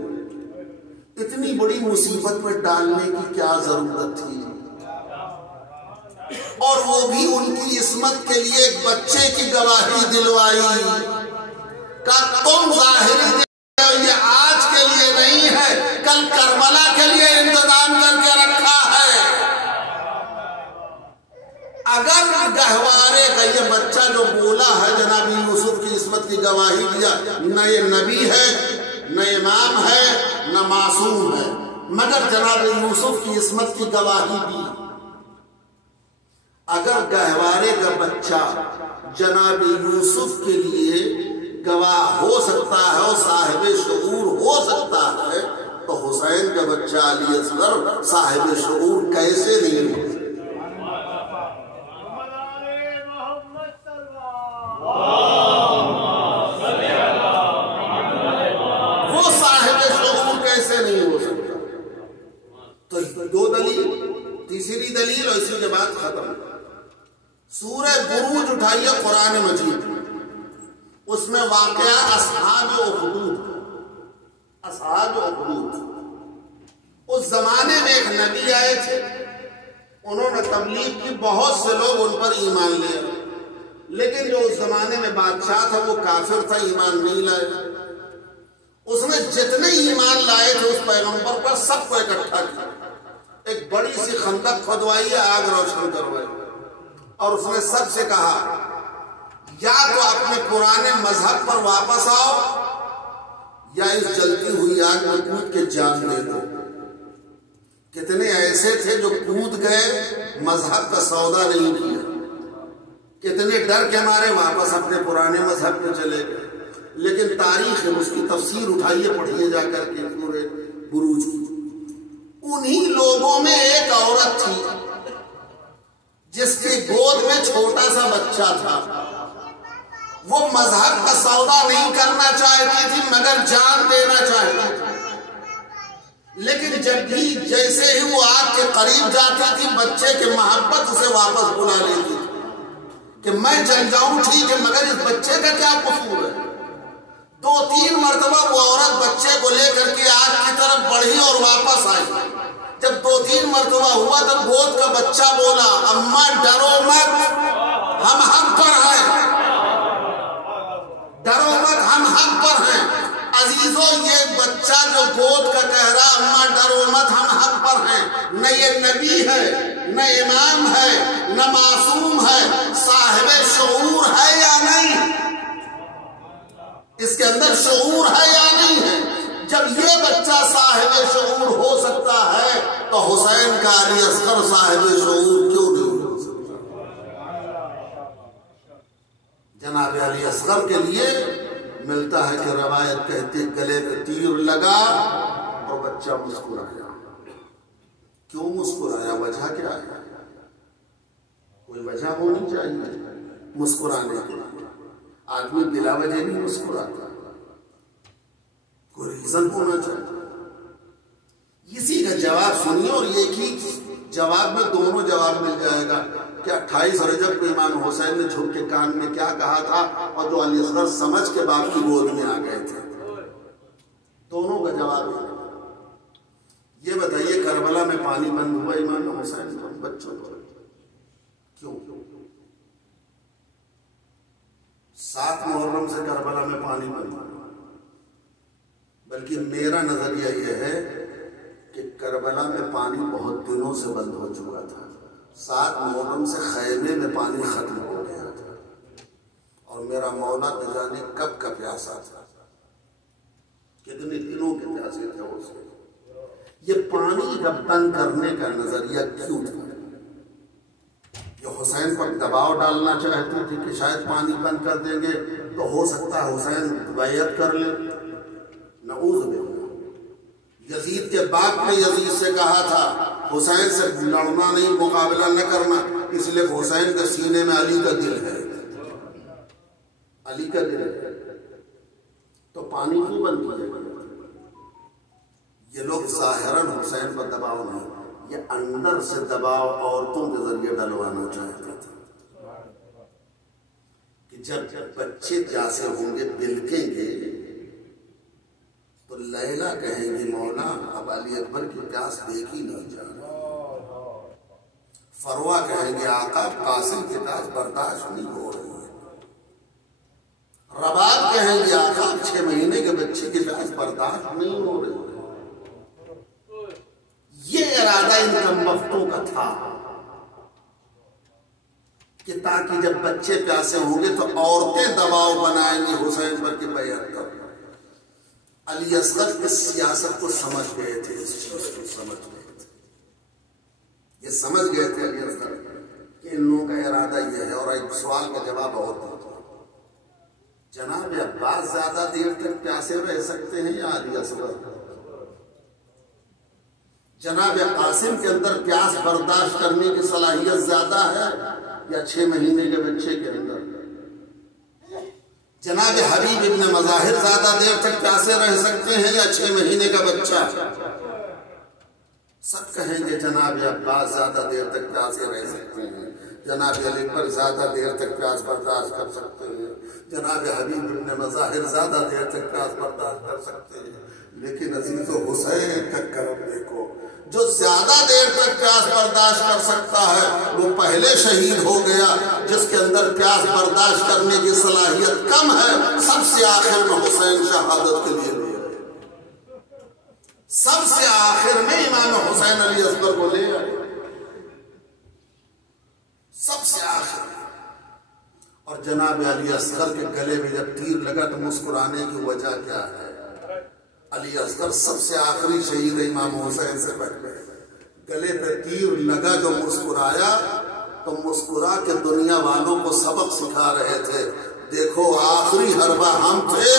اتنی بڑی مصیبت میں ڈالنے کی کیا ضرورت تھی، اور وہ بھی ان کی عصمت کے لیے ایک بچے کی گواہی دلوائی کہ تم ظاہری یہ آج کے لیے نہیں ہے، کل کربلا کے لیے انتظام کر کے رکھا ہے۔ اگر گہوارے کا یہ بچہ جو بولا ہے جناب یوسف کی عصمت کی گواہی دیا، نہ یہ نبی ہے، نہ امام ہے، نہ معصوم ہے، مگر جناب یوسف کی عصمت کی گواہی دی۔ اگر گہوارے کا بچہ جناب یوسف کے لیے گواہ ہو سکتا ہے اور صاحب شعور ہو سکتا ہے تو حسین کا بچہ علی اصغر صاحب شعور کیسے نہیں ہو سکتا؟ وہ صاحب شعور کیسے نہیں ہو سکتا؟ تو دو دلیل، تیسری دلیل اور اسی کے بعد ختم۔ سورہ بروج اٹھائیے قرآن مجید، اس میں واقعہ اصحاب اخدود۔ اصحاب اخدود اس زمانے میں ایک نبی آئے تھے، انہوں نے تبلیغ کی، بہت سے لوگ ان پر ایمان لے، لیکن جو اس زمانے میں بادشاہ تھا وہ کافر تھا، ایمان نہیں لائے۔ اس نے جتنے ایمان لائے تھے اس پیغمبر پر سب کو اکٹھا کیا، ایک بڑی سی خندق کھودوائی، آگ روشن کروائی، اور اس نے سب سے کہا یا تو اپنے پرانے مذہب پر واپس آؤ یا اس جلتی ہوئی آگ میں کود کے جان دے دو۔ کتنے ایسے تھے جو کود گئے، مذہب کا سودا نہیں کیا، کتنے ڈر کے مارے واپس اپنے پرانے مذہب میں چلے گئے۔ لیکن تاریخ ہے، اس کی تفسیر اٹھائیے پڑھیے جا کر کے پورے بروج۔ انہی لوگوں میں ایک عورت تھی جس کی گود میں چھوٹا سا بچہ تھا، وہ مذہب کا سودا نہیں کرنا چاہتی تھی مگر جان دینا چاہتی تھی، لیکن جب بھی جیسے ہی وہ آگ کے قریب جاتی تھی بچے کی محبت اسے واپس بلا لیتی تھی کہ میں جل جاؤں ٹھیک ہے مگر اس بچے کا کیا قصور ہے۔ 2-3 مرتبہ وہ عورت بچے کو لے کر کے آگ کی طرف بڑھی اور واپس آئی۔ جب 2-3 مرتبہ ہوا تب گود کا بچہ بولا اماں ڈرو مت، ہم حق پر ہیں، ڈرو مت، ہم حق پر ہیں۔ عزیزوں یہ بچہ جو گود کا کہہ رہا اماں ڈرو مت ہم حق پر ہیں، نہ یہ نبی ہے، نہ امام ہے، نہ معصوم ہے، صاحب شعور ہے یا نہیں؟ اس کے اندر شعور ہے یا نہیں ہے؟ جب یہ بچہ صاحب شعور ہو سکتا ہے تو حسین کا علی اصغر صاحب شعور کیوں نہیں ہو سکتا؟ جناب علی اصغر کے لیے ملتا ہے کہ روایت کہتی گلے پہ تیر لگا اور بچہ مسکرایا۔ کیوں مسکرایا؟ وجہ کیا ہے؟ کوئی وجہ ہونی چاہیے مسکرانے کے لیے، آدمی بلا وجہ نہیں مسکراتا، کوئی ریزن ہونا چاہیے۔ اسی کا جواب سنیے اور ایک ہی جواب میں دونوں جواب مل جائے گا کہ 28 رجب کو امام حسین نے جھک کے کان میں کیا کہا تھا اور جو علی اصغر سمجھ کے باپ کی گود میں آ گئے تھے، دونوں کا جواب ہے۔ یہ بتائیے کربلا میں پانی بند ہوا امام حسین کو بچوں کو کیوں؟ 7 محرم سے کربلا میں پانی بند ہوا، بلکہ میرا نظریہ یہ ہے کہ کربلا میں پانی بہت دنوں سے بند ہو چکا تھا۔ 7 محرم سے خیمے میں پانی ختم ہو گیا تھا اور میرا مولا نہ جانے کب کا پیاسا تھا، کتنے دنوں کے پیاسے تھے اسے۔ یہ پانی کا بند کرنے کا نظریہ کیوں تھا؟ یہ حسین پر دباؤ ڈالنا چاہتی تھی کہ شاید پانی بند کر دیں گے تو ہو سکتا ہے حسین بیعت کر لے. نعوذ باللہ. یزید کے باپ نے یزید سے کہا تھا حسین سے لڑنا نہیں، مقابلہ نہ کرنا، اس لیے حسین کے سینے میں علی کا دل ہے، علی کا دل ہے. تو پانی کیوں بند کیا گیا؟ یہ لوگ ظاہراً حسین پر دباؤ نہیں، یہ اندر سے دباؤ عورتوں کے ذریعے ڈلوانا چاہتے تھے کہ جب بچے پیاسے ہوں گے بلکیں گے تو لیلا کہیں گی مولا اب علی اکبر کی پیاس دیکھی نہیں جا رہی. فروا کہیں گے آقا قاسم کی پیاس برداشت نہیں ہو رہی ہے. رباب کہیں گے آقا 6 مہینے کے بچے کی پیاس برداشت نہیں ہو رہی ہے. یہ ارادہ ان کم وقتوں کا تھا کہ تاکہ جب بچے پیاسے ہوں گے تو عورتیں دباؤ بنائیں گی حسین پر کہ بیعت کر. علی اصغر اس سیاست کو سمجھ گئے تھے، اس چیز کو سمجھ گئے تھے. یہ سمجھ گئے تھے علی اصغر کہ ان لوگوں کا ارادہ یہ ہے. اور ایک سوال کا جواب اور دیتا ہوں، جناب عباس زیادہ دیر تک پیاسے رہ سکتے ہیں یا علی اصغر؟ جناب قاسم کے اندر پیاس برداشت کرنے کی صلاحیت زیادہ ہے یا 6 مہینے کے بچے کے اندر؟ جناب حبیب ابن مظاہر زیادہ دیر تک پیاسے رہ سکتے ہیں یا 6 مہینے کا بچہ؟ سب کہیں گے جناب عباس زیادہ دیر تک پیاسے رہ سکتے ہیں، جناب علی پر زیادہ دیر تک پیاس برداشت کر سکتے ہیں، جناب حبیب ابن مظاہر زیادہ دیر تک پیاس برداشت کر سکتے ہیں. لیکن عزیز و حسین کا کرم دیکھو، جو زیادہ دیر تک پیاس برداشت کر سکتا ہے وہ پہلے شہید ہو گیا. جس کے اندر پیاس برداشت کرنے کی صلاحیت کم ہے سب سے آخر میں حسین شہادت کے لیے لے آئے. سب سے آخر میں امام حسین علی اصغر کو لے آئے، سب سے آخر. اور جناب علی اصغر کے گلے میں جب تیر لگا تو مسکرانے کی وجہ کیا ہے؟ علی اصغر سب سے آخری شہید امام حسین سے پہلے، گلے پہ تیر لگا جو مسکرایا تو مسکرا کے دنیا والوں کو سبق سکھا رہے تھے. دیکھو آخری حربہ ہم تھے،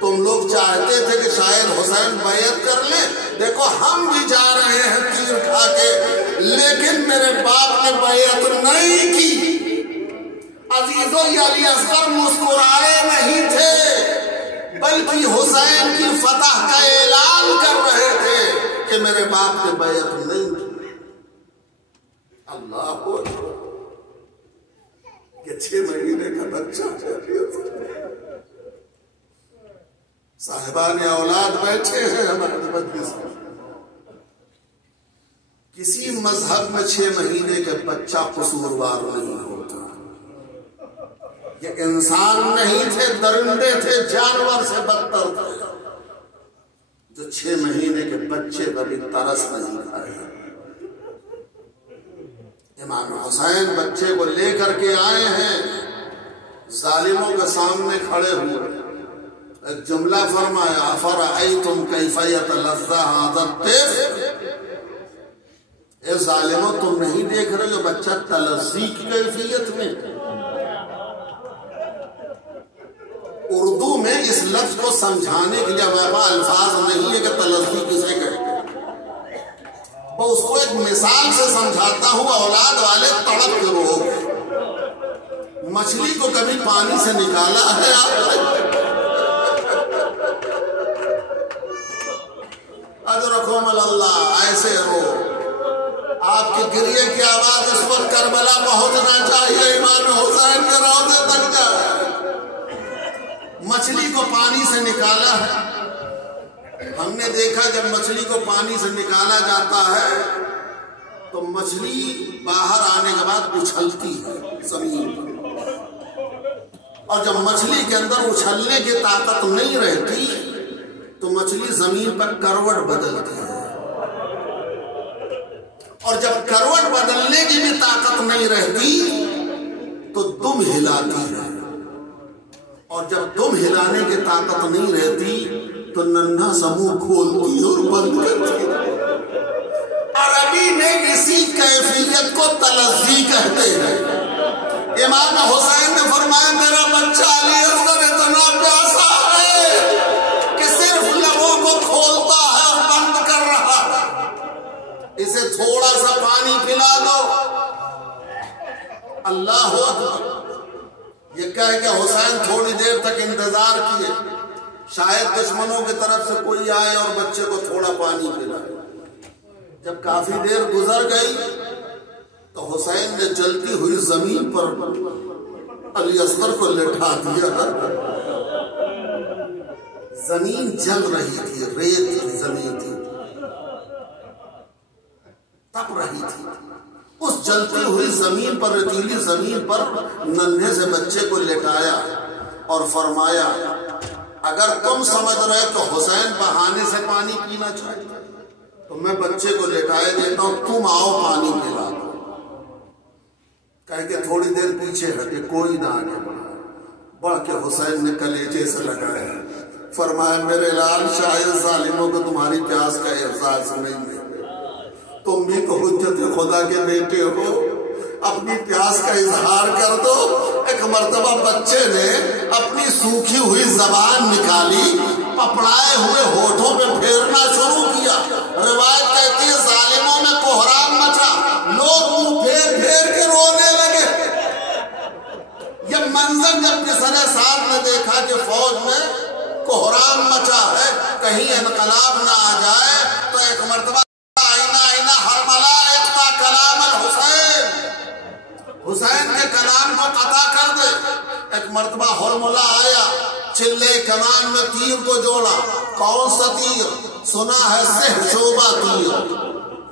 تم لوگ چاہتے تھے کہ شاید حسین بیعت کر لیں، دیکھو ہم بھی جا رہے ہیں تیر کھا کے، لیکن میرے باپ نے بیعت نہیں کی. عزیزو علی اصغر مسکرائے نہیں تھے بلکہ حسین کی فتح کا اعلان کر رہے تھے کہ میرے باپ نے بیعت نہیں کی. اللہ کو کہ 6 مہینے کا بچہ صاحبان اولاد بیٹھے ہیں ہمارے مجلس میں. کسی مذہب میں 6 مہینے کے بچہ قصوروار نہیں ہوتا. یہ انسان نہیں تھے، درندے تھے، جانور سے بدتر تھے جو 6 مہینے کے بچے کبھی ترس نہیں کھائے. امام حسین بچے کو لے کر کے آئے ہیں، ظالموں کے سامنے کھڑے ہوئے. ایک جملہ فرمایا افرأیتم کیف یتلذی ھذا الطفل. اے ظالموں تم نہیں دیکھ رہے جو بچہ تلذی کی کیفیت میں. اردو میں اس لفظ کو سمجھانے کے لیے ہمارے پاس الفاظ نہیں ہے کہ تلذی کسے کہتے ہیں. وہ اس کو ایک مثال سے سمجھاتا ہوں. اولاد والے تڑپ کے رو گئے. مچھلی کو کبھی پانی سے نکالا ہے آپ نے؟ اجرکم اللہ. ایسے رو. آپ کے گریے کی آواز اس وقت کربلا پہنچنا چاہیے، امام حسین کے روضے تک جائے. مچھلی کو پانی سے نکالا ہے. ہم نے دیکھا جب مچھلی کو پانی سے نکالا جاتا ہے تو مچھلی باہر آنے کے بعد اچھلتی ہے زمین پر، اور جب مچھلی کے اندر اچھلنے کی طاقت نہیں رہتی تو مچھلی زمین پر کروٹ بدلتی ہے، اور جب کروٹ بدلنے کی بھی طاقت نہیں رہتی تو دم ہلاتی ہے، اور جب دم ہلانے کی طاقت نہیں رہتی تو ننھا سا منہ کھولتی اور بند کرتی. اور عربی میں اسی کیفیت کو تلذی کہتے ہیں۔ امام حسین نے فرمایا میرا بچہ علی اصغر اتنا پیاسا ہے کہ صرف لبوں کو کھولتا ہے اور بند کر رہا ہے، اسے تھوڑا سا پانی پلا دو۔ اللہ اکبر۔ یہ کہہ کہ حسین تھوڑی دیر تک انتظار کیے، شاید دشمنوں کی طرف سے کوئی آئے اور بچے کو تھوڑا پانی پلائے۔ جب کافی دیر گزر گئی تو حسین نے جلتی ہوئی زمین پر علی اصغر کو لٹا دیا۔ زمین جل رہی تھی، ریت کی زمین تھی، تپ رہی تھی۔ اس جلتی ہوئی زمین پر، ریتیلی زمین پر ننھے سے بچے کو لٹایا اور فرمایا اگر تم سمجھ رہے تو حسین بہانے سے پانی پینا چاہیے تو میں بچے کو لٹائے دیتا ہوں، تم آؤ پانی پلا دو۔ کہہ کے تھوڑی دیر پیچھے ہٹے، کوئی نہ آگے بڑھا۔ بڑھ کے حسین نے کلیجے سے لگایا، فرمایا میرے لال شاید ظالموں کو تمہاری پیاس کا احساس نہیں ہے، تم بھی تو حجت خدا کے بیٹے ہو، اپنی پیاس کا اظہار کر دو۔ ایک مرتبہ بچے نے اپنی سوکھی ہوئی زبان نکالی، پپڑائے ہوئے ہونٹوں پہ پھیرنا شروع کیا۔ روایت کہتی ہے ظالموں میں کوہرام مچا، لوگ منہ پھیر پھیر کے رونے لگے۔ یہ منظر جب کسی نے ساتھ نے دیکھا کہ فوج میں کوہرام مچا ہے، کہیں انقلاب نہ آ جائے، تو ایک مرتبہ حسین کے کلام کو قطع کر دے۔ ایک مرتبہ ہرملہ آیا، چلے کمان میں تیر کو جوڑا۔ کون سا تیر؟ سنا ہے سہ شعبہ تیر،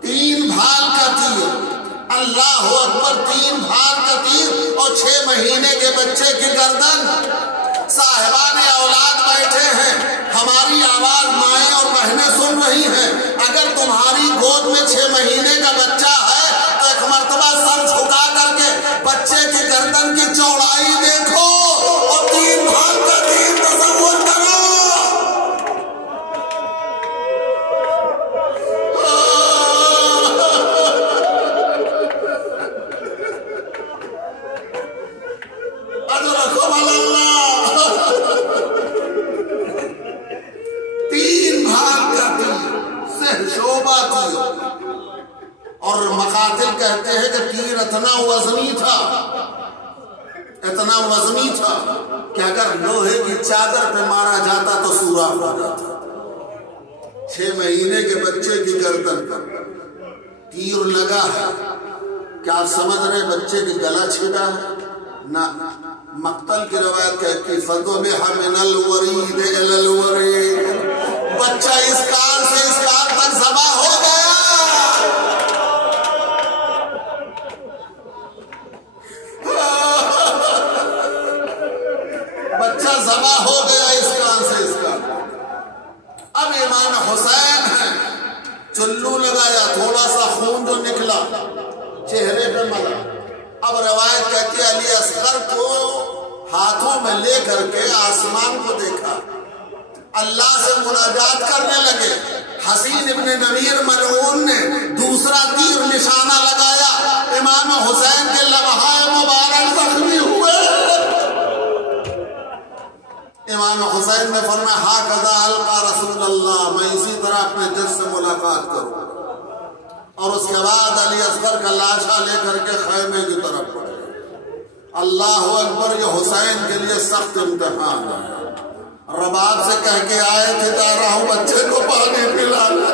3 بھال کا تیر۔ اللہ اکبر، 3 بھال کا تیر اور 6 مہینے کے بچے کی گردن۔ صاحبان اولاد بیٹھے ہیں، ہماری آواز مائیں اور بہنیں سن رہی ہیں۔ اگر تمہاری گود میں 6 مہینے کا بچہ ہے تو ایک مرتبہ سر جھکا کر کے بچے کی گردن کی چوڑائی دیکھو اور 3 بھال کا تیر تصور کرو۔ ادرکم اللہ، 3 بھال کا تیر، سہ شعبہ تیر۔ اور مقاتل کہتے ہیں کہ تیر اتنا وزنی تھا، اتنا وزنی تھا کہ اگر لوہے کی چادر پہ مارا جاتا تو سوراخ ہو جاتا۔ 6 مہینے کے بچے کی گردن پر تیر لگا ہے۔ کیا آپ سمجھ رہے بچے کی گلا چھیڑا ہے؟ نہ، مقتل کی روایت کہتی ہے فَذُبِحَ مِنَ الْوَرِيدِ إِلَى الْوَرِيدِ، بچہ اس کان سے اس کان تک ذبح ہو گیا۔ بچہ ذبح ہو گیا اس کان سے اس کان۔ اب امام حسین ہے، چلو لگایا، تھوڑا سا خون جو نکلا چہرے پہ ملا۔ اب روایت کہتی ہے علی اصغر کو ہاتھوں میں لے کر کے آسمان کو دیکھا، اللہ سے مناجات کرنے لگے۔ حسین ابن نمیر ملعون نے دوسرا تیر نشانہ لگایا، امام حسین کے لمحہ مبارک زخمی ہوئے۔ امام حسین نے فرمایا ہاکذا القا رسول اللہ، میں اسی طرح اپنے جج سے ملاقات کروں۔ اور اس کے بعد علی اصغر کا لاشا لے کر کے خیمے کی طرف پڑے۔ اللہ اکبر، یہ حسین کے لیے سخت امتحان ہے۔ رباب سے کہہ کے آئے تھے جا رہا ہوں بچے کو پانی پلانا۔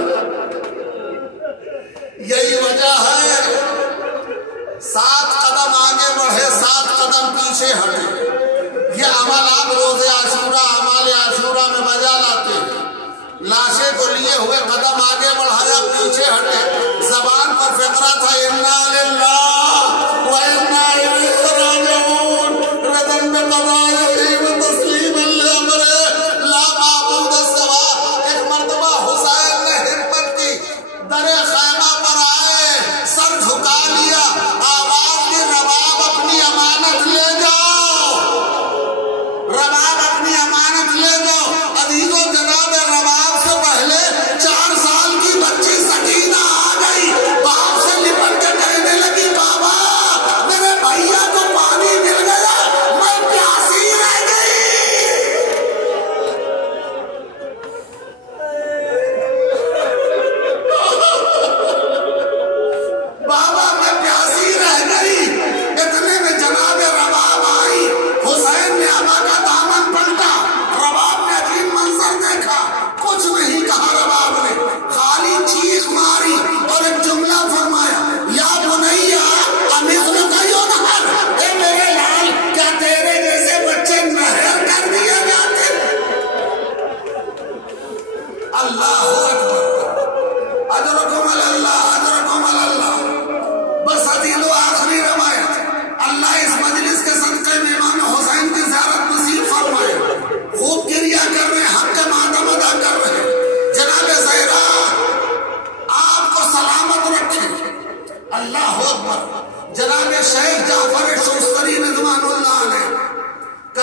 یہی وجہ ہے 7 قدم آگے بڑھے، 7 قدم پیچھے ہٹے۔ یہ عمل آپ روز عاشورہ، اعمال عاشورہ میں بجا لاتے ہیں۔ لاشے کو لیے ہوئے قدم آگے بڑھایا، پیچھے ہٹے۔ زبان پر فقرہ تھا اِنَّا لِلَّهِ وَإِنَّا إِلَيْهِ رَاجِعُونَ، رَضًا بِقَضَائِهِ وَتَسْلِيمًا لِأَمْرِهِ لَا مَعْبُودَ سِوَاهُ۔ ایک مرتبہ حسین نے ہمت کی، در خیمہ پر آئے، سر جھکا لیا، آواز دی رباب اپنی امانت لے جاؤ، رباب اپنی امانت لے جاؤ۔ عزیزو جناب رباب سے پہلے 4 سال کی بچی سکینہ آ گئی،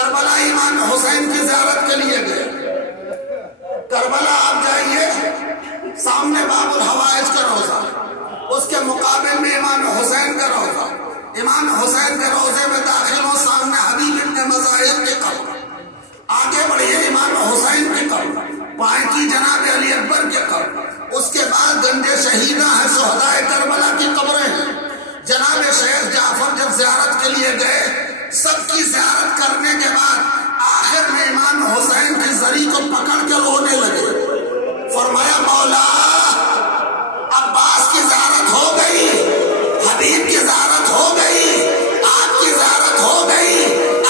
کربلا امام حسین کی زیارت کے لیے گئے. کربلا آپ جائیے, سامنے باب الحوائج کا روزہ, اس کے مقابل میں امام حسین کا روزہ. امام حسین کے روزے میں داخل ہو, سامنے حبیب ابن مظاہر کی قبر. آگے بڑھیے, امام حسین کی قبر, بائیں کی جناب علی اکبر کی قبر. اس کے بعد گنج شہیدہ ہے, شہدائے کربلا کی قبریں ہیں. جناب شیخ جعفر جب زیارت کے لیے گئے, سب کی زیارت کرنے کے بعد آخر میں امام حسین کی زری کو پکڑ کے رونے لگے. فرمایا مولا, عباس کی زیارت ہو گئی, حبیب کی زیارت ہو گئی, آپ کی زیارت ہو گئی,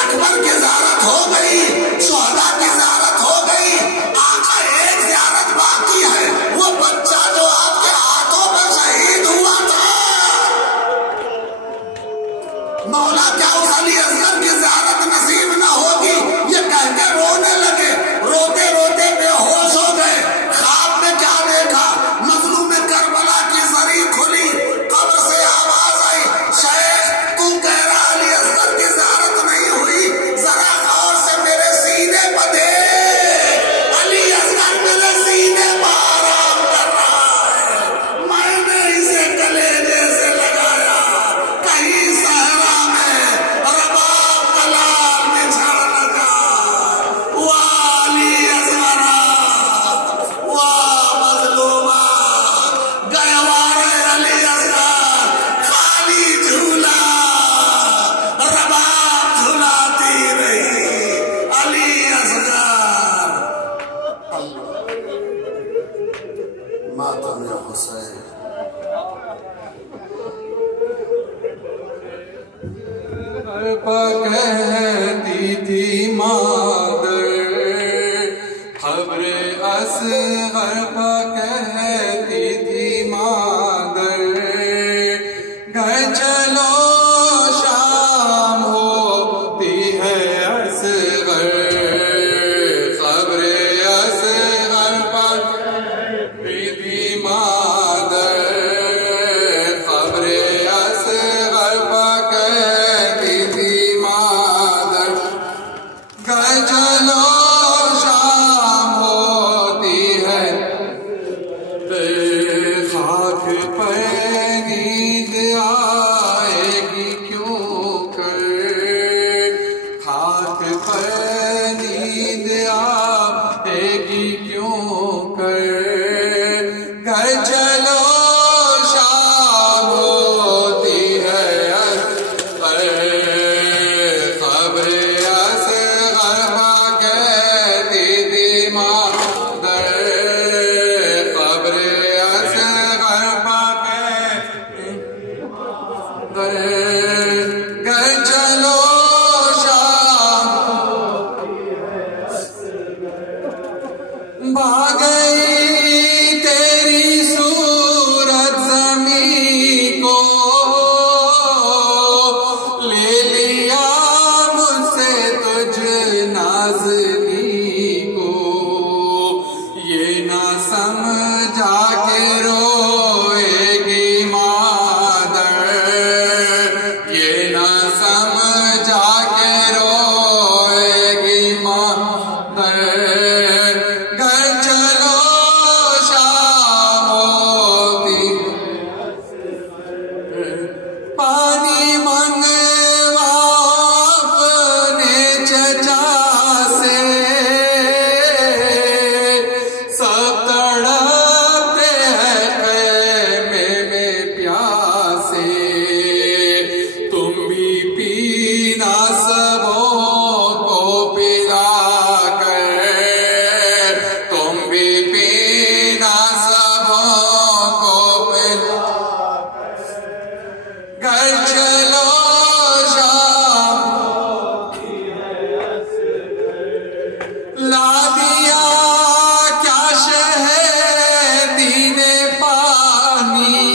اکبر کی زیارت ہو گئی, شہداء کی زیارت ہو گئی, آقا ایک زیارت باقی ہے, وہ بچہ جو آپ کے ہاتھوں پر شہید ہوا تھا. مولا کیا اس علی اصغر کی زیارت نصیب نہ ہوگی؟ یہ کہہ کے رونے لگے. روتے روتے بے ہوش ہو گئے. خواب میں کیا دیکھا؟ مظلوم کربلا کی زری کھلی, قبر سے آواز آئی, شیخ تو کہہ رہا علی اصغر کی زیارت نہیں ہوئی, ذرا غور سے میرے سینے پر دیکھ. علی اصغر میرے سینے پر آرام کر رہا ہے, میں نے اسے کلیجے سے لگایا. کہیں صحرا میں رباب کلام بچھڑ لگا. واہ علی اصغر, واہ مظلومہ, گہوارے علی اصغر, خالی جھولا, رباب جھلاتی رہی. علی اصغر ماتم حسین. کہتی تھی مادر, خبر اصغر کہتی تھی مادر, گھر چلو شام ہوتی ہے اصغر. خبر اصغر کہتی تھی مادر, خبر اصغر کہتی تھی مادر, گھر چلو شام ہوتی ہے. خاک پر نیند آئے گی کیوں کر, خاک پر نیند آئے گی کیوں کر. گھر چلو شام ہوتی ہے اصغر. خبر اصغر کہتی تھی مادر, خبر اصغر کہتی تھی مادر, گھر چلو شام بھاگ گئی تیری صورت زمین کو, لے لیا مجھ سے تجھ نازنی کو. یہ نہ سمجھا کہ روئے گی مادر, یہ نہ سمجھا کہ روئے گی مادر. گھر چلو شام ہوتی, پانی منگوا اپنے چچا سے, سب تڑپتے ہیں خیمے میں پیاسے. تم بھی پینا سبوں کو پلا کر, تم بھی پینا سبوں کو پلا کر. گھر چلو شام لا دیا کیا شہدی نے پانی,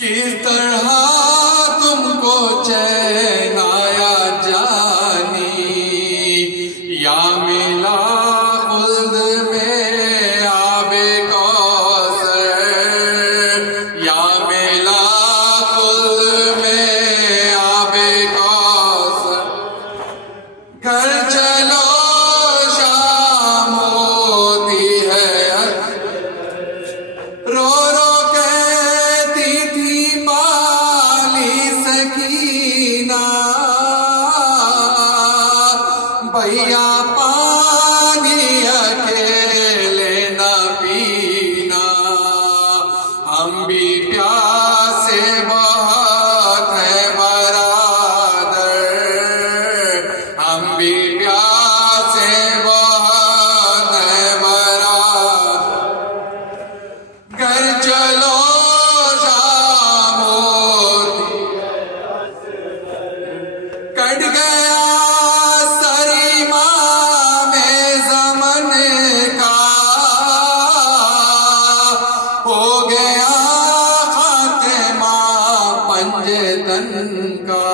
کس طرح تم کو چین آیا جانی. یا ملا خلد میں آب کوثر, یا ملا خلد میں آب کوثر. کٹ گیا سریما میں زمن کا، ہو گیا خاتمہ پنجتن کا،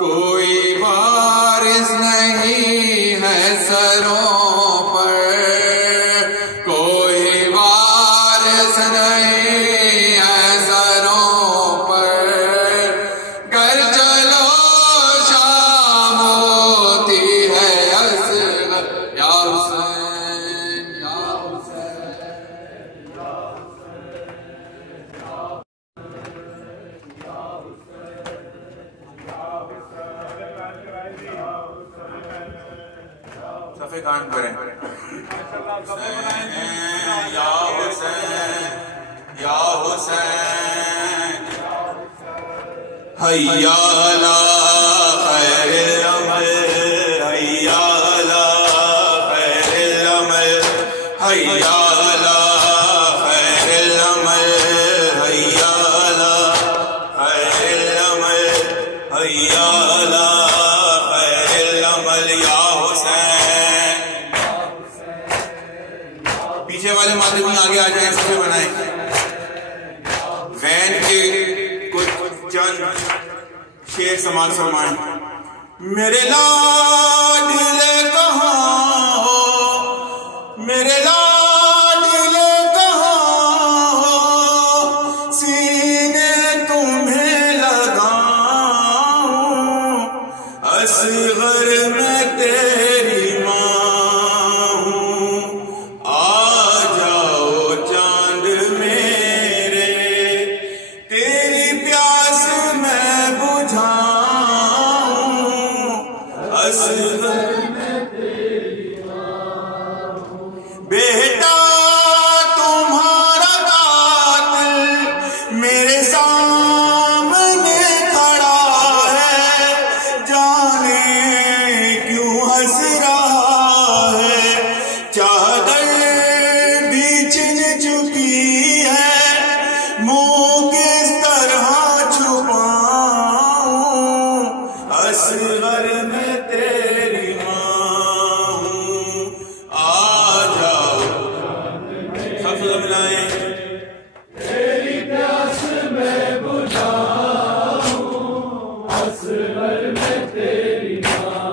کوئی وارث نہیں ہے سروں پر، کوئی وارث نہیں ہے سروں پر، گھر چلو شام ہوتی ہے اصغر، یا حسین یا صفحے کان کریں، یا حسین یا حسین، حیا علی خیر العمل، حیا علی خیر العمل، حیا علی خیر العمل، حیا علی خیر العمل، حیا علی خیر العمل، یا حسین۔ پیچھے والے مادرین آگے آ جائیں، صفحے بنائیں، غین کے کچھ چند شعر سماعت فرمائیں۔ میرے لاڈلے کہاں ہو، میرے لاڈلے کہاں ہو، سینے تمہیں لگاؤں، اصغر میں تیری ماں ہوں، آ جاؤ چاند میرے، تیری پیاس میں بجھاؤں، اصغر میں تیری ماں ہوں، بیٹا تمہارا قاتل میرے سامنے کھڑا ہے، جانے کیوں ہنس رہا ہے، چادر بھی چھن چکی ہے، منہ کس طرح چھپاؤں، اصغر میں تیری ماں ہوں، آ جاؤ سب سے ملائیں، تیری پیاس میں بجھاؤں، اصغر میں تیری ماں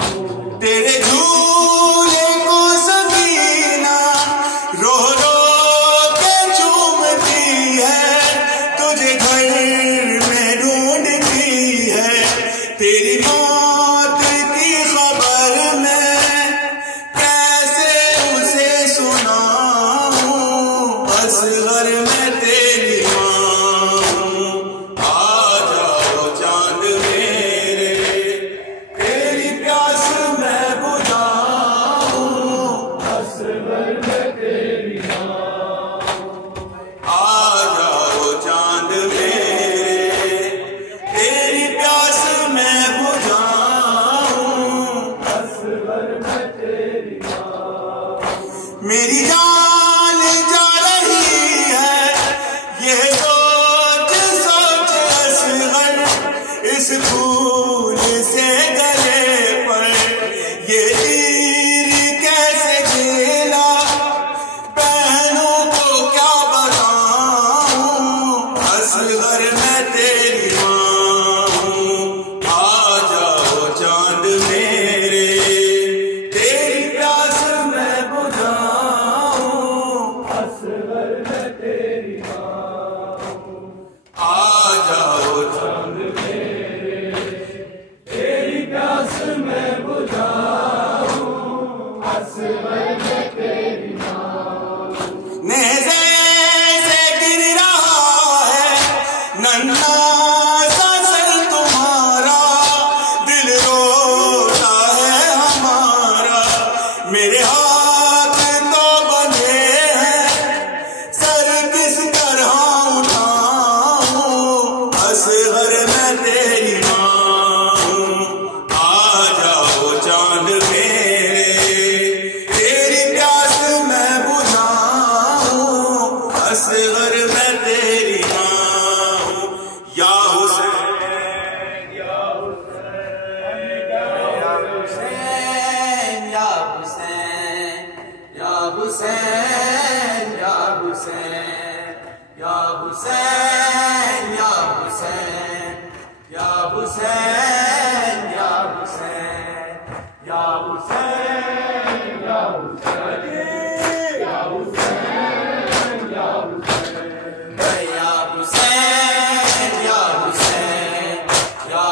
ہوں، تیرے جھولے کو سکینہ رو رو کے چومتی ہے، تجھے گھر میں ڈھونڈتی ہے، تیری موت کی خبر میں کیسے اسے سناؤں، اصغر میں تیری ماں ہوں، آ جاؤ چاند میرے، تیری پیاس میں بجھاؤں، اصغر میں تیری ماں ہوں، آ جاؤ چاند میرے، تیری پیاس میں بجھاؤں، اصغر میں تیری ماں، میری جان جا رہی ہے، یہ سوچ سوچ اصغر، اس پھول سے گلے پر یہ تیر کیسے جھیلا، بہنوں کو کیا بتاؤں، اصغر میں تیری ماں ہوں، آ جاؤ چاند میرے، تیری پیاس میں بجھاؤں، اصغر میں تیری ماں ہوں، آ جاؤ چاند میرے، حسین یا حسین یا حسین یا حسین یا حسین یا حسین یا حسین یا حسین یا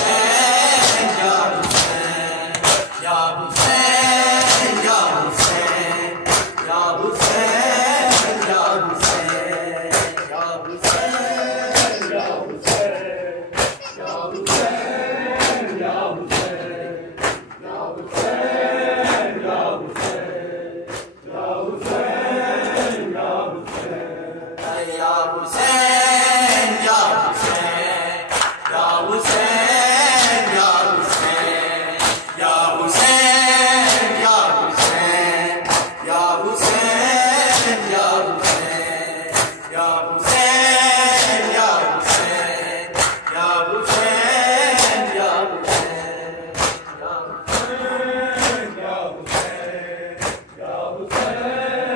حسین یا حسین یا حسین یا حسین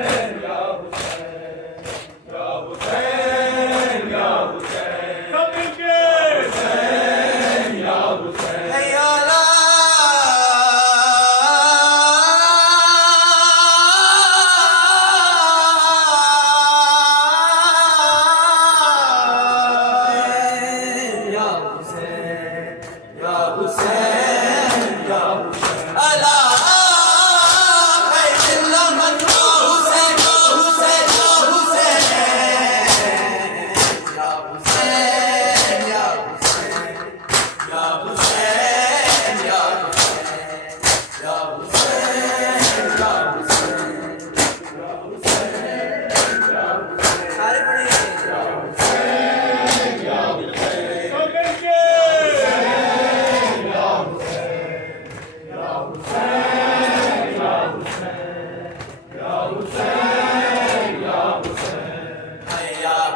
یا حسین یا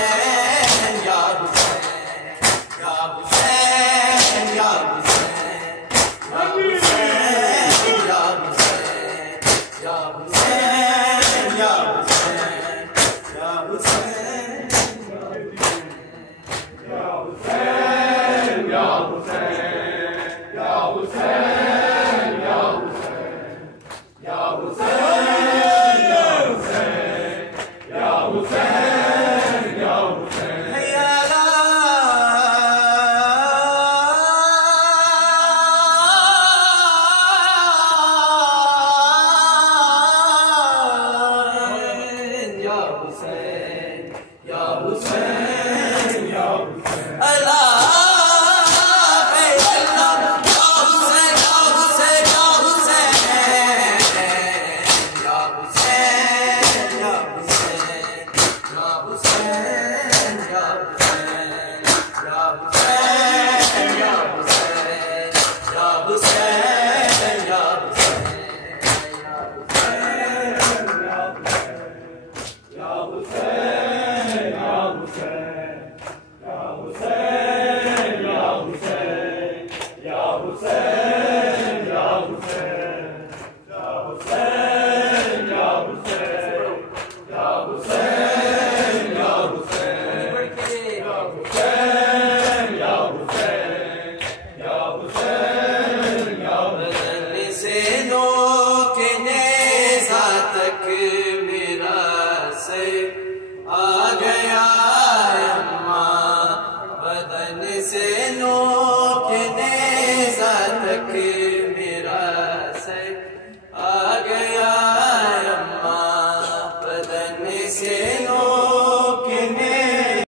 حسین یا بدن سے نوک نیزہ تک